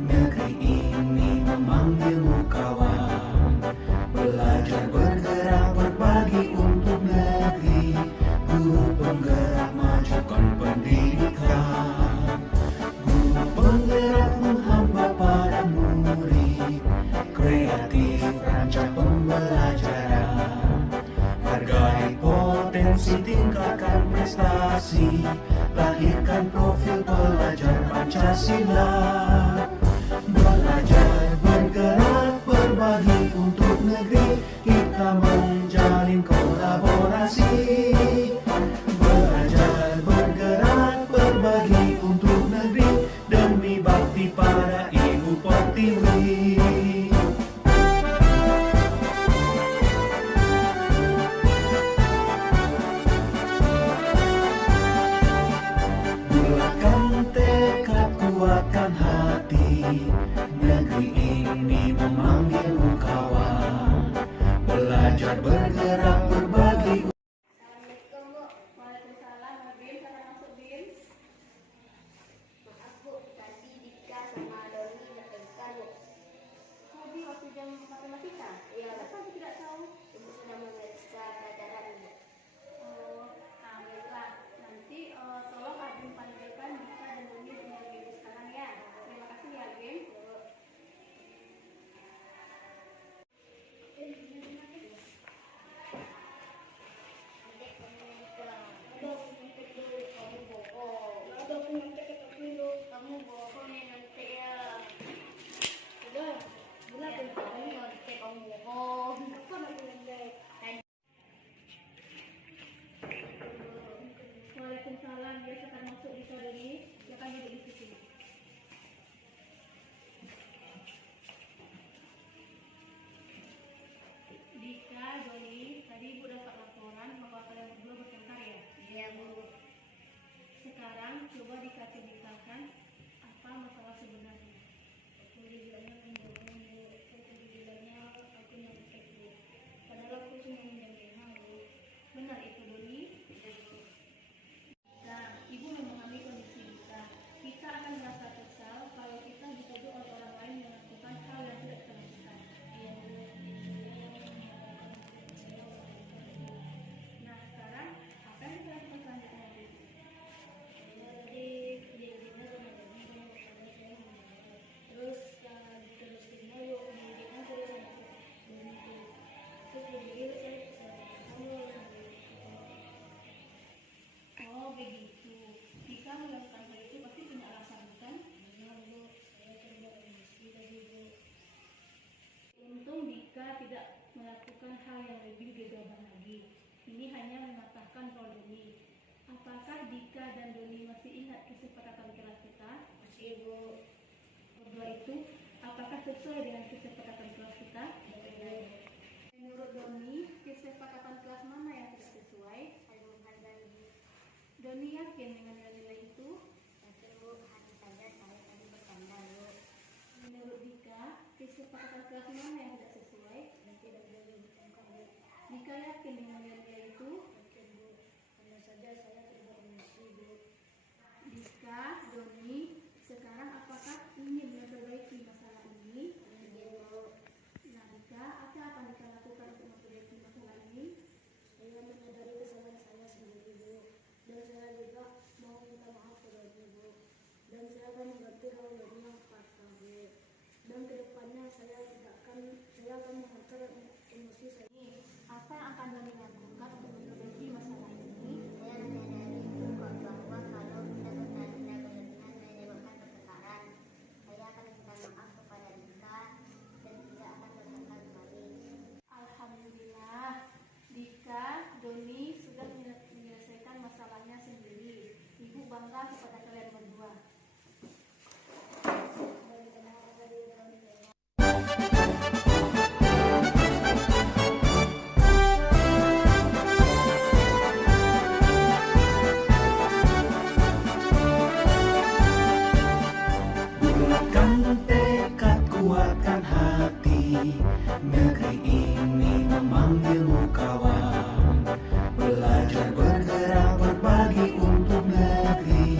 Negeri ini memanggilmu kawan. Belajar bergerak berbagi untuk negeri. Guru penggerak majukan pendidikan. Guru penggerak menghamba pada murid. Kreatif rancang pembelajaran. Hargai potensi, tingkatkan prestasi. Lahirkan profil pelajar Pancasila. Belajar bergerak berbagi untuk negeri. Kita menjalin coba dikategorikan apa masalah sebenarnya. Aku dibilangnya pembohong, aku dibilangnya aku nyontek Bu. Padahal aku cuma menjaga Bu. Benar itu Doni? Nah, Ibu memahami kondisi kita. Kita akan merasa kesal kalau kita dituduh oleh orang lain melakukan hal yang tidak kita lakukan. Nah, sekarang apa yang kita lakukan selanjutnya Bu? Oh begitu. Jika melakukan hal itu pasti punya alasan bukan? Untung Dika tidak melakukan hal yang lebih gegabah lagi. Ini hanya mematahkan Paul Doni. Apakah Dika dan Doni masih ingat kesepakatan kelas kita? Masih Bu. Berdua itu, apakah sesuai dengan kesepakatan kelas kita? Menurut Doni, kesepakatan kelas mana yang tidak sesuai? Doni yakin dengan nilai itu? Yakin Bu, hanya saja saya tadi bercanda Bu. Menurut Dika, kesepakatan kelas mana yang tidak sesuai? Dan tidak boleh ditemukan Bu. Dika yakin dengan nilai itu? Yakin Bu, hanya saja saya tidak bermisi Bu. Dika, Doni, sekarang apakah ingin memperbaiki masalah ini? Ingin Bu. Nah Dika, apa yang akan Dika lakukan untuk memperbaiki masalah ini? Saya menyadari kesalahan saya sendiri Bu. Dan saya juga mau minta maaf kepada Ibu. Dan saya akan mengganti hal yang patah Bu. Dan kedepannya saya akan menghantar emosi saya. Apa yang akan Doni lakukan untuk memperbaiki masalah ini? Saya menyadari bahwa kalau kita benar-benar berlebihan menyebabkan pertengkaran, saya akan minta maaf kepada Dika dan tidak akan bertengkar kembali. Alhamdulillah, Dika, Doni sudah menyelesaikan masalahnya sendiri. Ibu bangga kepada kalian berdua. Bulatkan tekad, kuatkan hati. Negeri ini memanggilmu kawan. Belajar bergerak berbagi untuk negeri.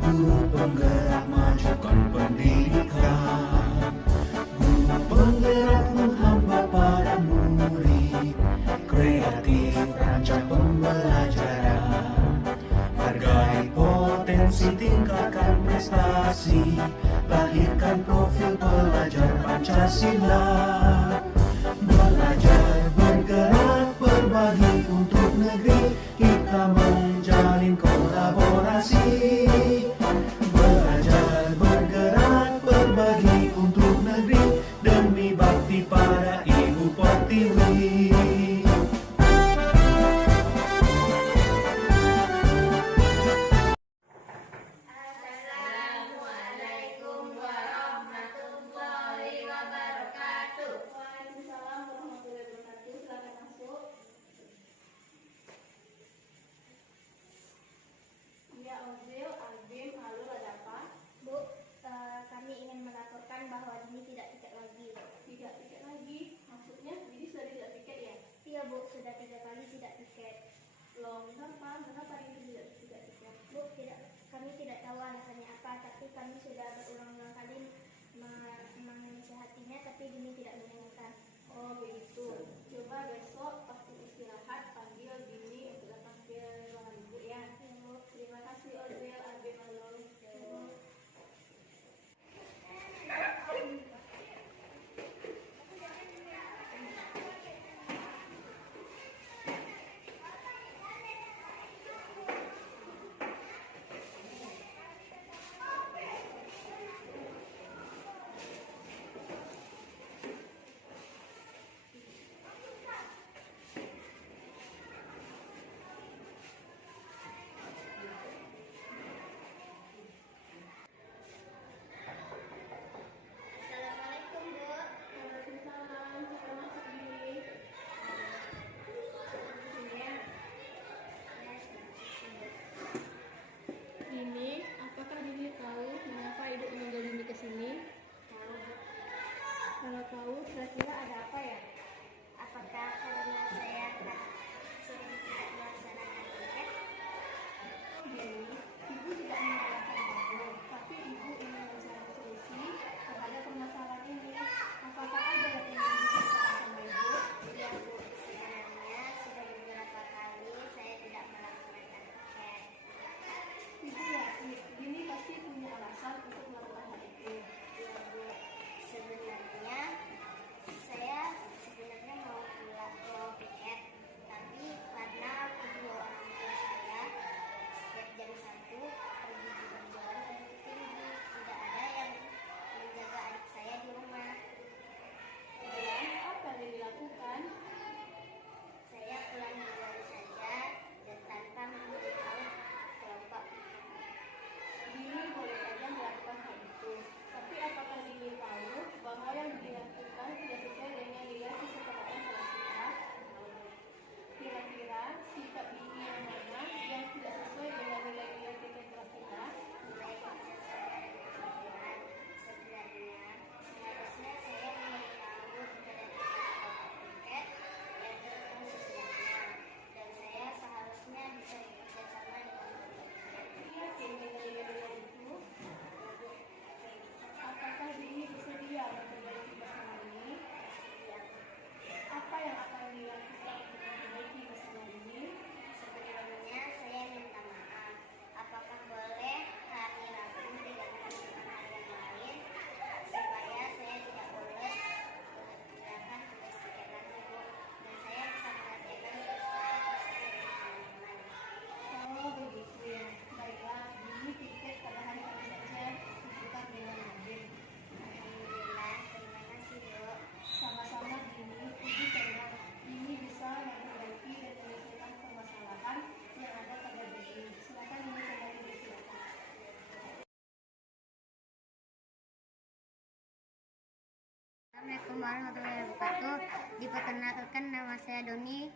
Guru penggerak majukan pendidikan. Guru penggerak menghamba pada murid. Kreatif rancang pembelajaran. Hargai potensi, tingkatkan prestasi. Lahirkan profil pelajar Pancasila. Belajar bergerak berbagi untuk negeri. Kita menjalin kolaborasi. Belajar bergerak berbagi untuk negeri. Demi bakti pada Ibu Pertiwi. Assalamualaikum warahmatullahi wabarakatuh. Waalaikumsalam warahmatullahi wabarakatuh. Silakan masuk. Ya Ozil, Albim, halo, ada apa? Bu, kami ingin melaporkan bahwa Dini tidak piket lagi. Tidak piket lagi? Maksudnya jadi sudah tidak piket ya? Iya Bu, sudah 3 kali tidak piket. Loh, kenapa ini tidak piket? Bu, kami tidak tahu alasannya apa, tapi kami sudah berulang-ulang kali menasihatinya, tapi Dini tidak mendengarkan. Oh begitu. Coba besok waktu istirahat panggil Dini untuk datang ke ruangan ibu ya. Terima kasih Ozil, Albim, halo. Assalamualaikum warahmatullahi wabarakatuh. Diperkenalkan, nama saya Doni,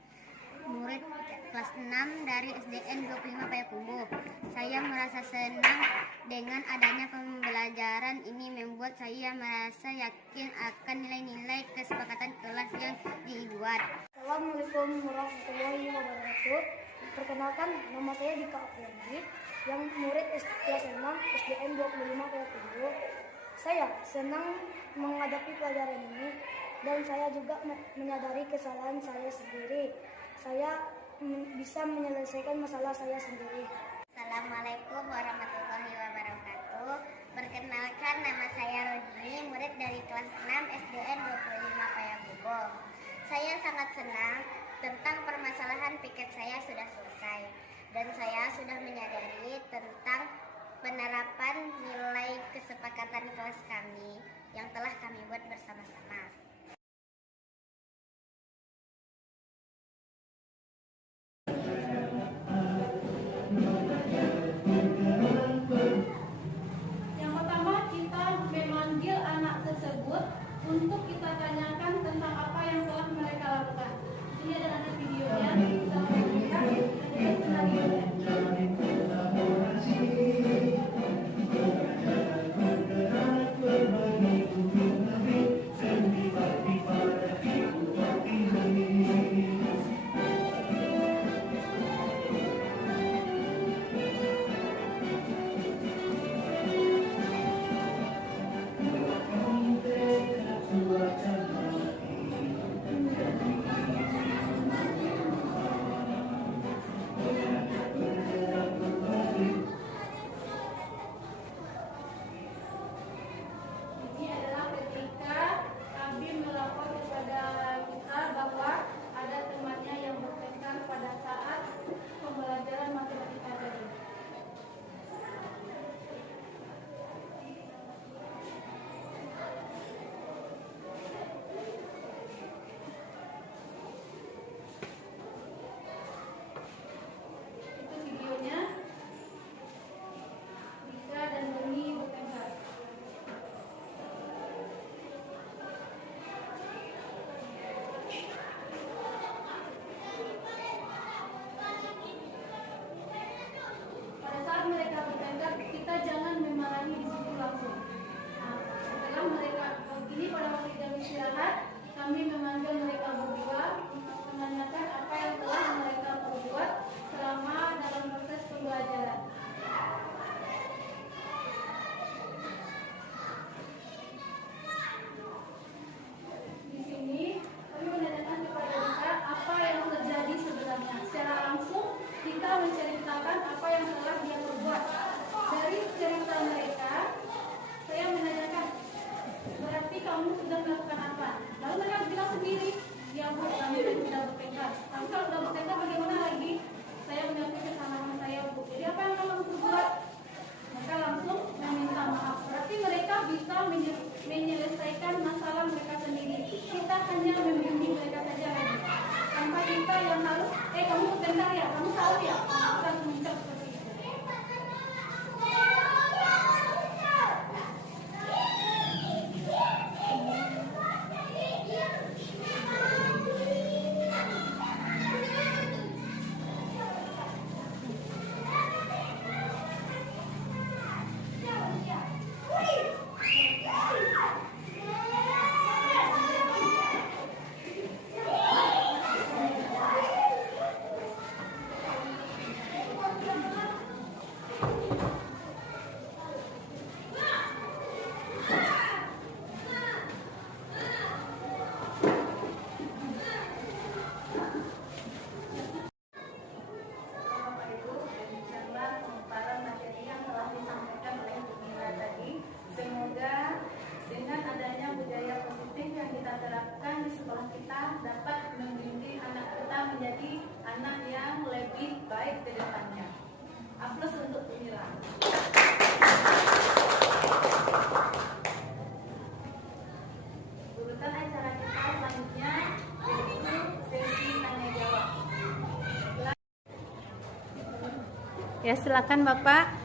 murid kelas 6 dari SDN 25 Payakumbuh. Saya merasa senang dengan adanya pembelajaran ini, membuat saya merasa yakin akan nilai-nilai kesepakatan kelas yang dibuat. Assalamualaikum warahmatullahi wabarakatuh. Perkenalkan, nama saya Dika Apriandi, yang murid kelas 6 SDN 25 Payakumbuh. Saya senang menghadapi pelajaran ini dan saya juga menyadari kesalahan saya sendiri. Saya bisa menyelesaikan masalah saya sendiri. Assalamualaikum warahmatullahi wabarakatuh. Perkenalkan, nama saya Rodini, murid dari kelas 6 SDN 25 Payakumbuh. Saya sangat senang tentang permasalahan piket saya sudah selesai dan saya sudah menyadari tentang penerapan nilai kesepakatan kelas kami yang telah kami buat bersama-sama. Yang pertama, kita memanggil anak tersebut untuk kita tanyakan tentang apa yang telah mereka lakukan. Ini adalah videonya. Kita menunjukkan videonya. Ini adalah ketika kami melapor kepada kita bahwa ada temannya yang bertengkar pada saat pembelajaran matematika tadi. Itu videonya. Dika dan Doni bertengkar. Pada saat mereka bertengkar, kita jangan memarahi di situ langsung. Nah, setelah mereka begini, pada waktu jam istirahat, kami memanggil mereka berdua untuk menanyakan apa yang telah mereka perbuat selama dalam proses pembelajaran. Di sini kami menanyakan kepada Dika apa yang terjadi sebenarnya. Secara langsung Dika menceritakan apa yang telah dia perbuat. Dari cerita mereka, saya menanyakan, berarti kamu sudah melakukan apa? Lalu mereka bilang sendiri, ya Bu, kami sudah bertengkar. Tapi kalau sudah bertengkar bagaimana lagi? Saya mengakui kesalahan saya, Bu. Jadi apa yang kamu perbuat? Mereka langsung meminta maaf. Berarti mereka bisa menyelesaikan masalah mereka sendiri. Kita hanya membimbing mereka saja lagi. Tanpa kita yang harus, kamu bertengkar ya, kamu tahu ya. Kita harus mengucap seperti itu. menjadi anak yang lebih baik ke depannya. Aplaus untuk Mira. Urutan acara kita selanjutnya yaitu sesi tanya jawab. Ya, silakan Bapak.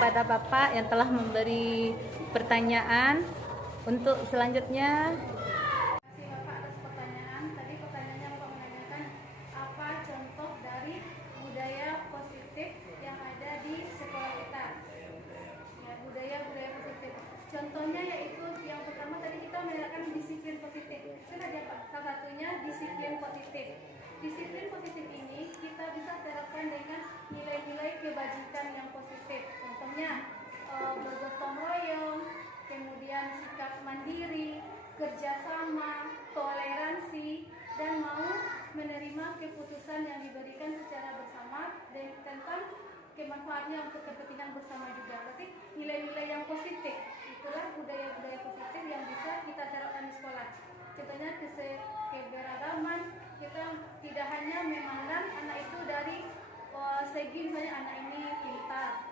kepada Bapak yang telah memberi pertanyaan. Untuk selanjutnya, terima kasih Bapak atas pertanyaan. Tadi pertanyaannya Bapak menanyakan apa contoh dari budaya positif yang ada di sekolah kita. Ya, budaya-budaya positif. Contohnya yaitu yang pertama tadi kita menerapkan disiplin positif. Sudah ada Pak, salah satunya disiplin positif. Disiplin positif ini kita bisa terapkan dengan nilai-nilai kebajikan yang positif. Contohnya bergotong royong, kemudian sikap mandiri, kerjasama, toleransi, dan mau menerima keputusan yang diberikan secara bersama dan tentang kemanfaatnya untuk kepentingan bersama juga. Berarti nilai-nilai yang positif itulah budaya-budaya positif yang bisa kita terapkan di sekolah. Contohnya keberagaman, kita tidak hanya memandang anak itu dari segi misalnya anak ini pintar,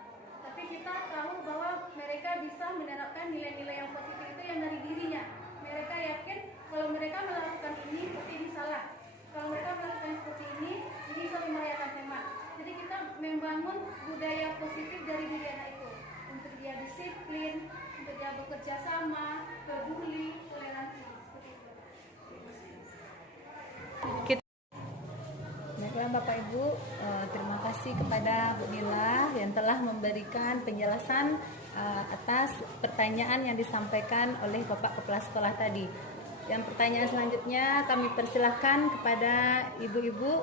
tapi kita tahu bahwa mereka bisa menerapkan nilai-nilai yang positif itu yang dari dirinya. Mereka yakin kalau mereka melakukan ini pasti ini salah. Kalau mereka melakukan seperti ini bisa membahayakan teman. Jadi kita membangun budaya positif dari diri anak itu untuk dia disiplin, untuk dia bekerja sama, peduli, toleransi. Baiklah Bapak Ibu, terima kasih kepada Bu Nila yang telah memberikan penjelasan atas pertanyaan yang disampaikan oleh Bapak Kepala Sekolah tadi. Yang pertanyaan selanjutnya kami persilahkan kepada ibu-ibu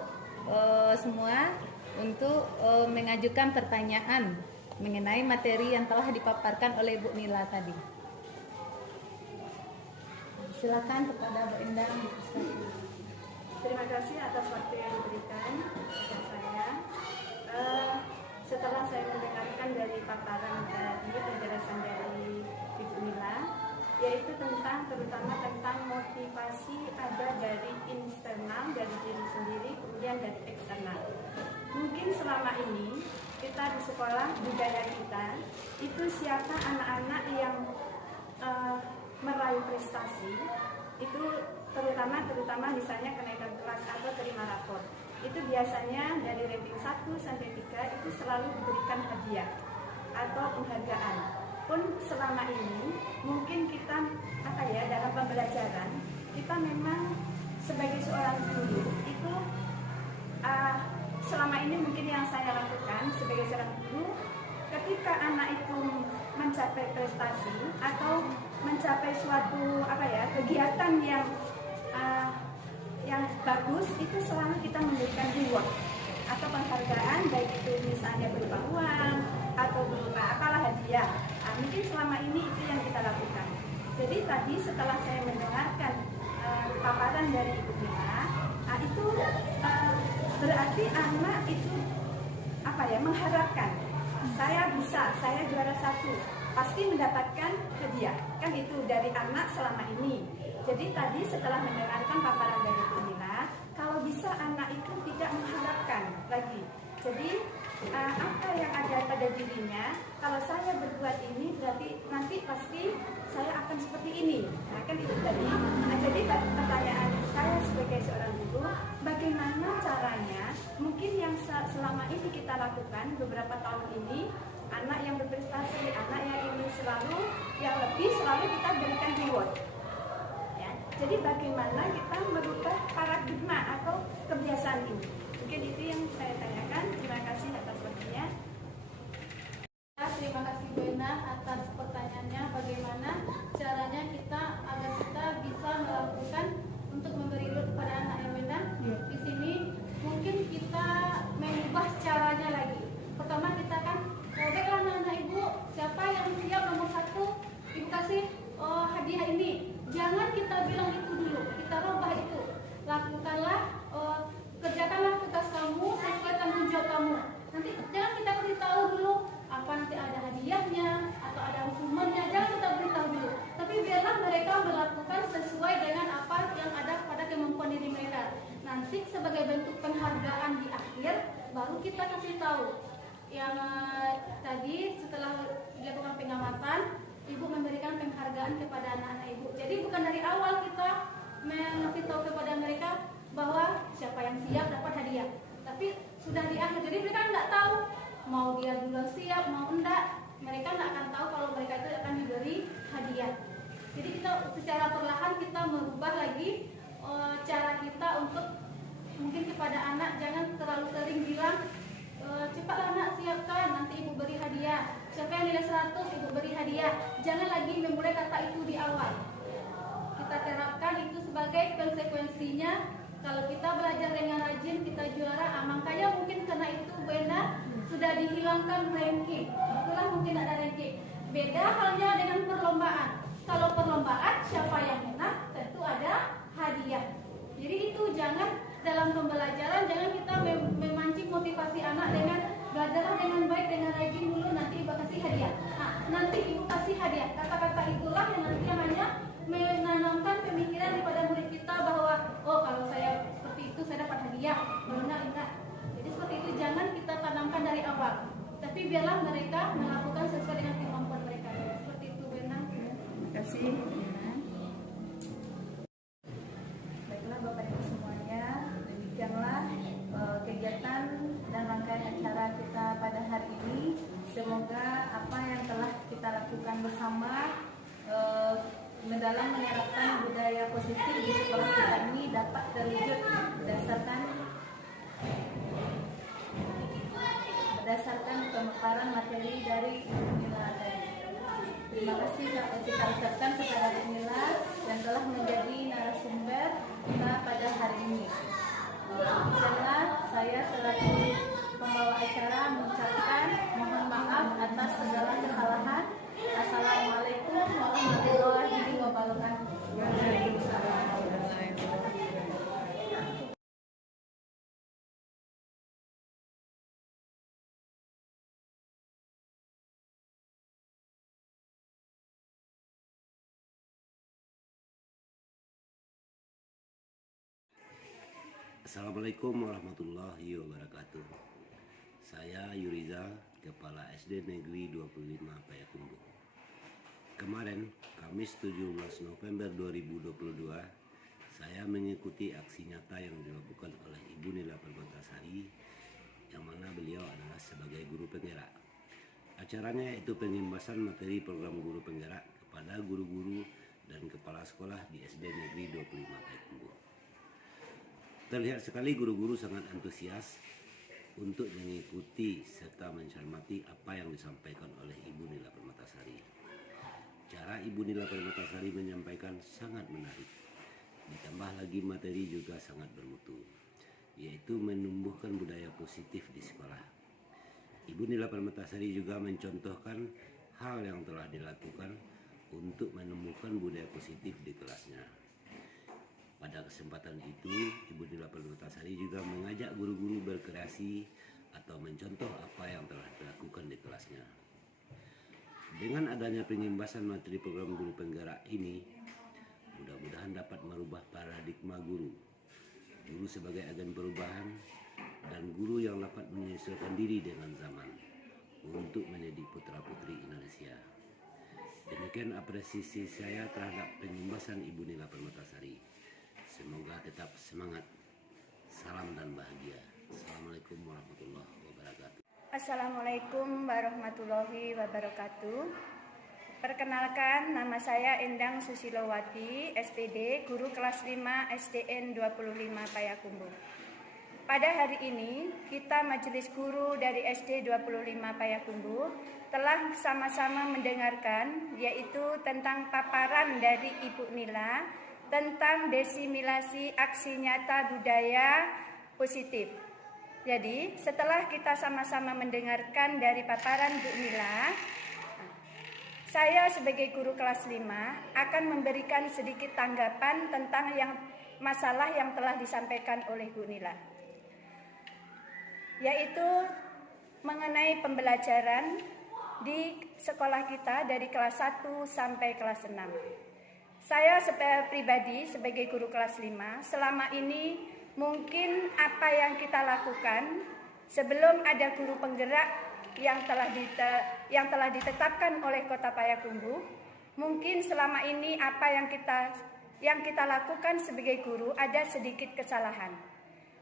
semua untuk mengajukan pertanyaan mengenai materi yang telah dipaparkan oleh Bu Nila tadi. Silakan kepada Bu Endang. Terima kasih atas waktu yang diberikan kepada saya. Setelah saya mendengarkan dari paparan tadi, penjelasan dari Ibu Nila, yaitu terutama tentang motivasi ada dari internal, dari diri sendiri, kemudian dari eksternal. Mungkin selama ini kita di sekolah, budaya kita itu siapa anak-anak yang meraih prestasi, itu terutama misalnya kenaikan kelas atau terima rapor. Itu biasanya dari ranking 1 sampai 3 itu selalu diberikan hadiah atau penghargaan. Pun selama ini mungkin kita dalam pembelajaran kita memang sebagai seorang guru itu selama ini mungkin yang saya lakukan sebagai seorang guru, ketika anak itu mencapai prestasi atau mencapai suatu kegiatan yang bagus, itu selalu kita memberikan reward atau penghargaan, baik itu misalnya berupa uang atau berupa hadiah. Mungkin selama ini itu yang kita lakukan. Jadi tadi setelah saya mendengarkan paparan dari Ibu Nila, itu berarti anak itu mengharapkan saya juara 1 pasti mendapatkan hadiah, kan itu dari anak selama ini. Jadi tadi setelah mendengarkan paparan dari Ibu Nila, kalau bisa anak itu tidak mengharapkan lagi. Jadi apa yang ada pada dirinya, kalau saya berbuat ini berarti nanti pasti saya akan seperti ini. Nah, kan itu tadi. Jadi pertanyaan saya sebagai seorang guru, bagaimana caranya mungkin yang selama ini kita lakukan beberapa tahun ini, anak yang berprestasi, anak yang ini yang lebih selalu kita berikan reward. Ya. Jadi bagaimana kita merubah paradigma atau kebiasaan ini? Mungkin itu yang saya tanyakan. Terima kasih atas waktunya. Terima kasih Bu Endang atas pertanyaannya, bagaimana caranya kita agar kita bisa melakukan untuk memberi reward kepada anak yang Endang. Di sini mungkin kita mengubah caranya lagi. Pertama kita kan baiklah anak-anak ibu, siapa yang siap nomor 1 ibu kasih hadiah ini. Jangan kita bilang itu dulu, kita rubah itu. Lakukanlah, kerjakanlah tugas kamu sesuai tanggung jawab kamu. Nanti jangan kita beritahu dulu apa nanti ada hadiahnya atau ada hukumannya, jangan kita beritahu dulu. Tapi biarlah mereka melakukan sesuai dengan apa yang ada pada kemampuan diri mereka. Nanti sebagai bentuk penghargaan di akhir, baru kita kasih tahu. Yang tadi setelah dilakukan pengamatan, ibu memberikan penghargaan kepada anak-anak ibu. Jadi bukan dari awal kita mengasih tahu kepada mereka bahwa siapa yang siap dapat hadiah, tapi sudah di akhir. Jadi mereka nggak tahu mau dia duluan siap mau enggak. mereka nggak akan tahu kalau mereka itu akan diberi hadiah. Jadi kita secara perlahan kita merubah lagi cara kita untuk mungkin kepada anak jangan terlalu sering bilang cepatlah anak siapkan nanti ibu beri hadiah. Siapa yang nilai 100 ibu beri hadiah. Jangan lagi memulai kata itu di awal. Kita terapkan itu sebagai konsekuensinya. Kalau kita belajar dengan rajin kita juara. Makanya mungkin karena itu Bu Enda sudah dihilangkan ranking. Itulah mungkin ada ranking. Beda halnya dengan perlombaan. Kalau perlombaan siapa yang menang tentu ada hadiah. Jadi itu jangan dalam pembelajaran jangan kita memancing motivasi anak dengan belajar dengan baik dengan rajin dulu nanti ibu kasih hadiah. Nah, nanti ibu kasih hadiah. Kata-kata itulah yang nanti hanya menanamkan pemikiran kepada murid kita bahwa oh kalau saya seperti itu saya dapat hadiah. Enggak. Jadi seperti itu jangan kita tanamkan dari awal. Tapi biarlah mereka melakukan sesuai dengan kemampuan mereka. Seperti itu benar. Terima kasih. Baiklah Bapak Ibu semuanya, demikianlah kegiatan dan rangkaian acara kita pada hari ini. Semoga apa yang telah kita lakukan bersama dalam menerapkan budaya positif di sekolah kita ini dapat terwujud berdasarkan pemaparan materi dari Nila tadi. Terima kasih kita ucapkan kepada Nila yang telah menjadi narasumber kita pada hari ini. Karena saya selaku pembawa acara mengucapkan mohon maaf atas segala kesalahan. Assalamualaikum warahmatullahi wabarakatuh. Assalamualaikum warahmatullahi wabarakatuh. Saya Yuriza, Kepala SD Negeri 25 Payakumbuh. Kemarin, Kamis 17 November 2022, saya mengikuti aksi nyata yang dilakukan oleh Ibu Nila Permatasari, yang mana beliau adalah sebagai guru penggerak. Acaranya itu pengimbasan materi program guru penggerak kepada guru-guru dan kepala sekolah di SD Negeri 25 Payakumbuh. Terlihat sekali guru-guru sangat antusias untuk mengikuti serta mencermati apa yang disampaikan oleh Ibu Nila Permatasari. Cara Ibu Nila Permatasari menyampaikan sangat menarik. Ditambah lagi materi juga sangat bermutu, yaitu menumbuhkan budaya positif di sekolah. Ibu Nila Permatasari juga mencontohkan hal yang telah dilakukan untuk menumbuhkan budaya positif di kelasnya. Pada kesempatan itu, Ibu Nila Permatasari juga mengajak guru-guru berkreasi atau mencontoh apa yang telah dilakukan di kelasnya. Dengan adanya pengimbasan materi program guru penggerak ini, mudah-mudahan dapat merubah paradigma guru. Guru sebagai agen perubahan dan guru yang dapat menyesuaikan diri dengan zaman untuk menjadi putra-putri Indonesia. Demikian apresiasi saya terhadap pengimbasan Ibu Nila Permatasari. Semoga tetap semangat. Salam dan bahagia. Assalamualaikum warahmatullahi wabarakatuh. Assalamualaikum warahmatullahi wabarakatuh. Perkenalkan, nama saya Endang Susilowati, SPD, guru kelas 5 SDN 25 Payakumbuh. Pada hari ini, kita Majelis Guru dari SD 25 Payakumbuh telah sama-sama mendengarkan, yaitu tentang paparan dari Ibu Nila tentang desimilasi aksi nyata budaya positif. Jadi, setelah kita sama-sama mendengarkan dari paparan Bu Nila, saya sebagai guru kelas 5 akan memberikan sedikit tanggapan tentang masalah yang telah disampaikan oleh Bu Nila, yaitu mengenai pembelajaran di sekolah kita dari kelas 1 sampai kelas 6. Saya pribadi sebagai guru kelas 5, selama ini mungkin apa yang kita lakukan sebelum ada guru penggerak yang telah ditetapkan oleh Kota Payakumbuh, mungkin selama ini apa yang kita lakukan sebagai guru ada sedikit kesalahan.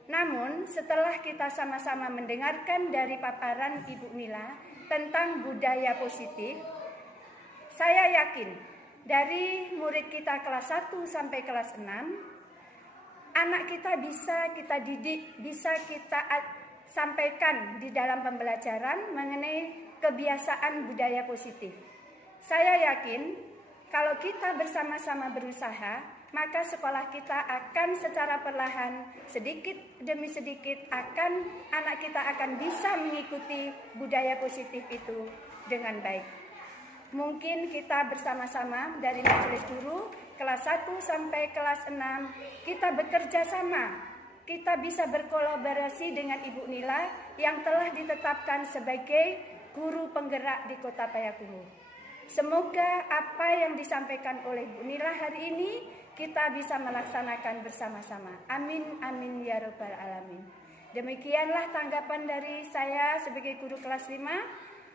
Namun, setelah kita sama-sama mendengarkan dari paparan Ibu Nila tentang budaya positif, saya yakin dari murid kita kelas 1 sampai kelas 6, anak kita bisa kita didik, bisa kita sampaikan di dalam pembelajaran mengenai kebiasaan budaya positif. Saya yakin kalau kita bersama-sama berusaha, maka sekolah kita akan secara perlahan, sedikit demi sedikit, anak kita akan bisa mengikuti budaya positif itu dengan baik. Mungkin kita bersama-sama dari majelis guru kelas 1 sampai kelas 6, kita bekerja sama, kita bisa berkolaborasi dengan Ibu Nila yang telah ditetapkan sebagai guru penggerak di Kota Payakumbuh. Semoga apa yang disampaikan oleh Bu Nila hari ini kita bisa melaksanakan bersama-sama. Amin, amin ya rabbal alamin. Demikianlah tanggapan dari saya sebagai guru kelas 5.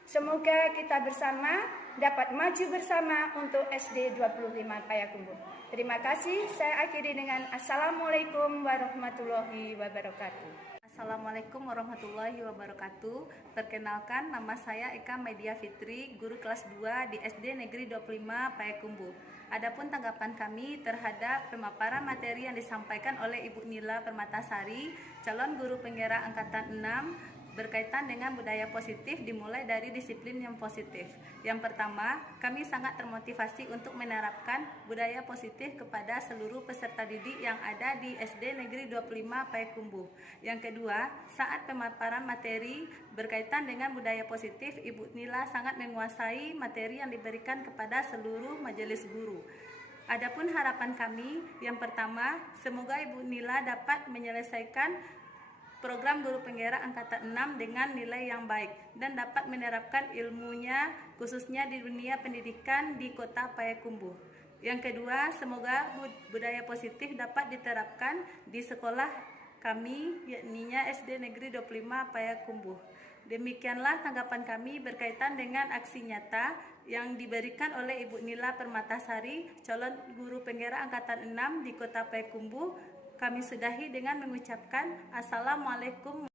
Semoga kita bersama dapat maju bersama untuk SD 25 Payakumbuh. Terima kasih. Saya akhiri dengan Assalamualaikum warahmatullahi wabarakatuh. Assalamualaikum warahmatullahi wabarakatuh. Perkenalkan, nama saya Eka Media Fitri, guru kelas 2 di SD Negeri 25 Payakumbuh. Adapun tanggapan kami terhadap pemaparan materi yang disampaikan oleh Ibu Nila Permatasari, calon guru penggerak angkatan 6, berkaitan dengan budaya positif dimulai dari disiplin yang positif. Yang pertama, kami sangat termotivasi untuk menerapkan budaya positif kepada seluruh peserta didik yang ada di SD Negeri 25 Payakumbuh. Yang kedua, saat pemaparan materi berkaitan dengan budaya positif, Ibu Nila sangat menguasai materi yang diberikan kepada seluruh majelis guru. Adapun harapan kami, yang pertama, semoga Ibu Nila dapat menyelesaikan program guru penggerak angkatan 6 dengan nilai yang baik dan dapat menerapkan ilmunya khususnya di dunia pendidikan di Kota Payakumbuh. Yang kedua, semoga budaya positif dapat diterapkan di sekolah kami, yakninya SD Negeri 25 Payakumbuh. Demikianlah tanggapan kami berkaitan dengan aksi nyata yang diberikan oleh Ibu Nila Permatasari, calon guru penggerak angkatan 6 di Kota Payakumbuh. Kami sudahi dengan mengucapkan Assalamualaikum.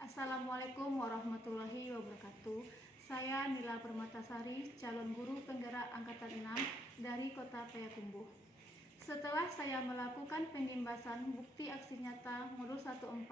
Assalamualaikum warahmatullahi wabarakatuh. Saya Nila Permatasari, calon guru penggerak angkatan 6 dari Kota Payakumbuh. Setelah saya melakukan penyimbasan bukti aksi nyata modul 1.4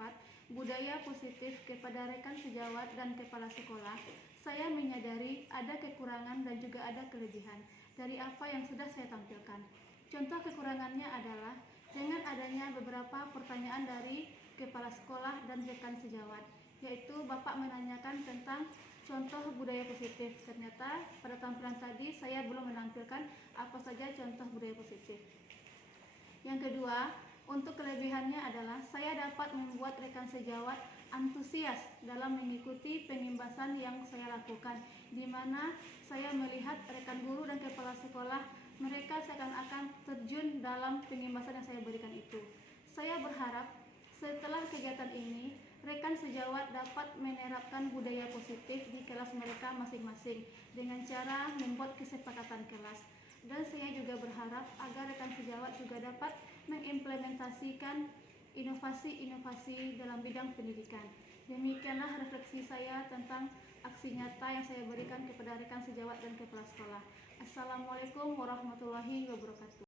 budaya positif kepada rekan sejawat dan kepala sekolah, saya menyadari ada kekurangan dan juga ada kelebihan dari apa yang sudah saya tampilkan. Contoh kekurangannya adalah dengan adanya beberapa pertanyaan dari kepala sekolah dan rekan sejawat, yaitu Bapak menanyakan tentang contoh budaya positif. Ternyata pada tampilan tadi saya belum menampilkan apa saja contoh budaya positif. Yang kedua, untuk kelebihannya adalah saya dapat membuat rekan sejawat antusias dalam mengikuti penimbasan yang saya lakukan, di mana saya melihat rekan guru dan kepala sekolah mereka seakan-akan terjun dalam penimbasan yang saya berikan itu. Saya berharap setelah kegiatan ini, rekan sejawat dapat menerapkan budaya positif di kelas mereka masing-masing dengan cara membuat kesepakatan kelas. Dan saya juga berharap agar rekan sejawat juga dapat mengimplementasikan inovasi-inovasi dalam bidang pendidikan. Demikianlah refleksi saya tentang aksi nyata yang saya berikan kepada rekan sejawat dan kepala sekolah. Assalamualaikum warahmatullahi wabarakatuh.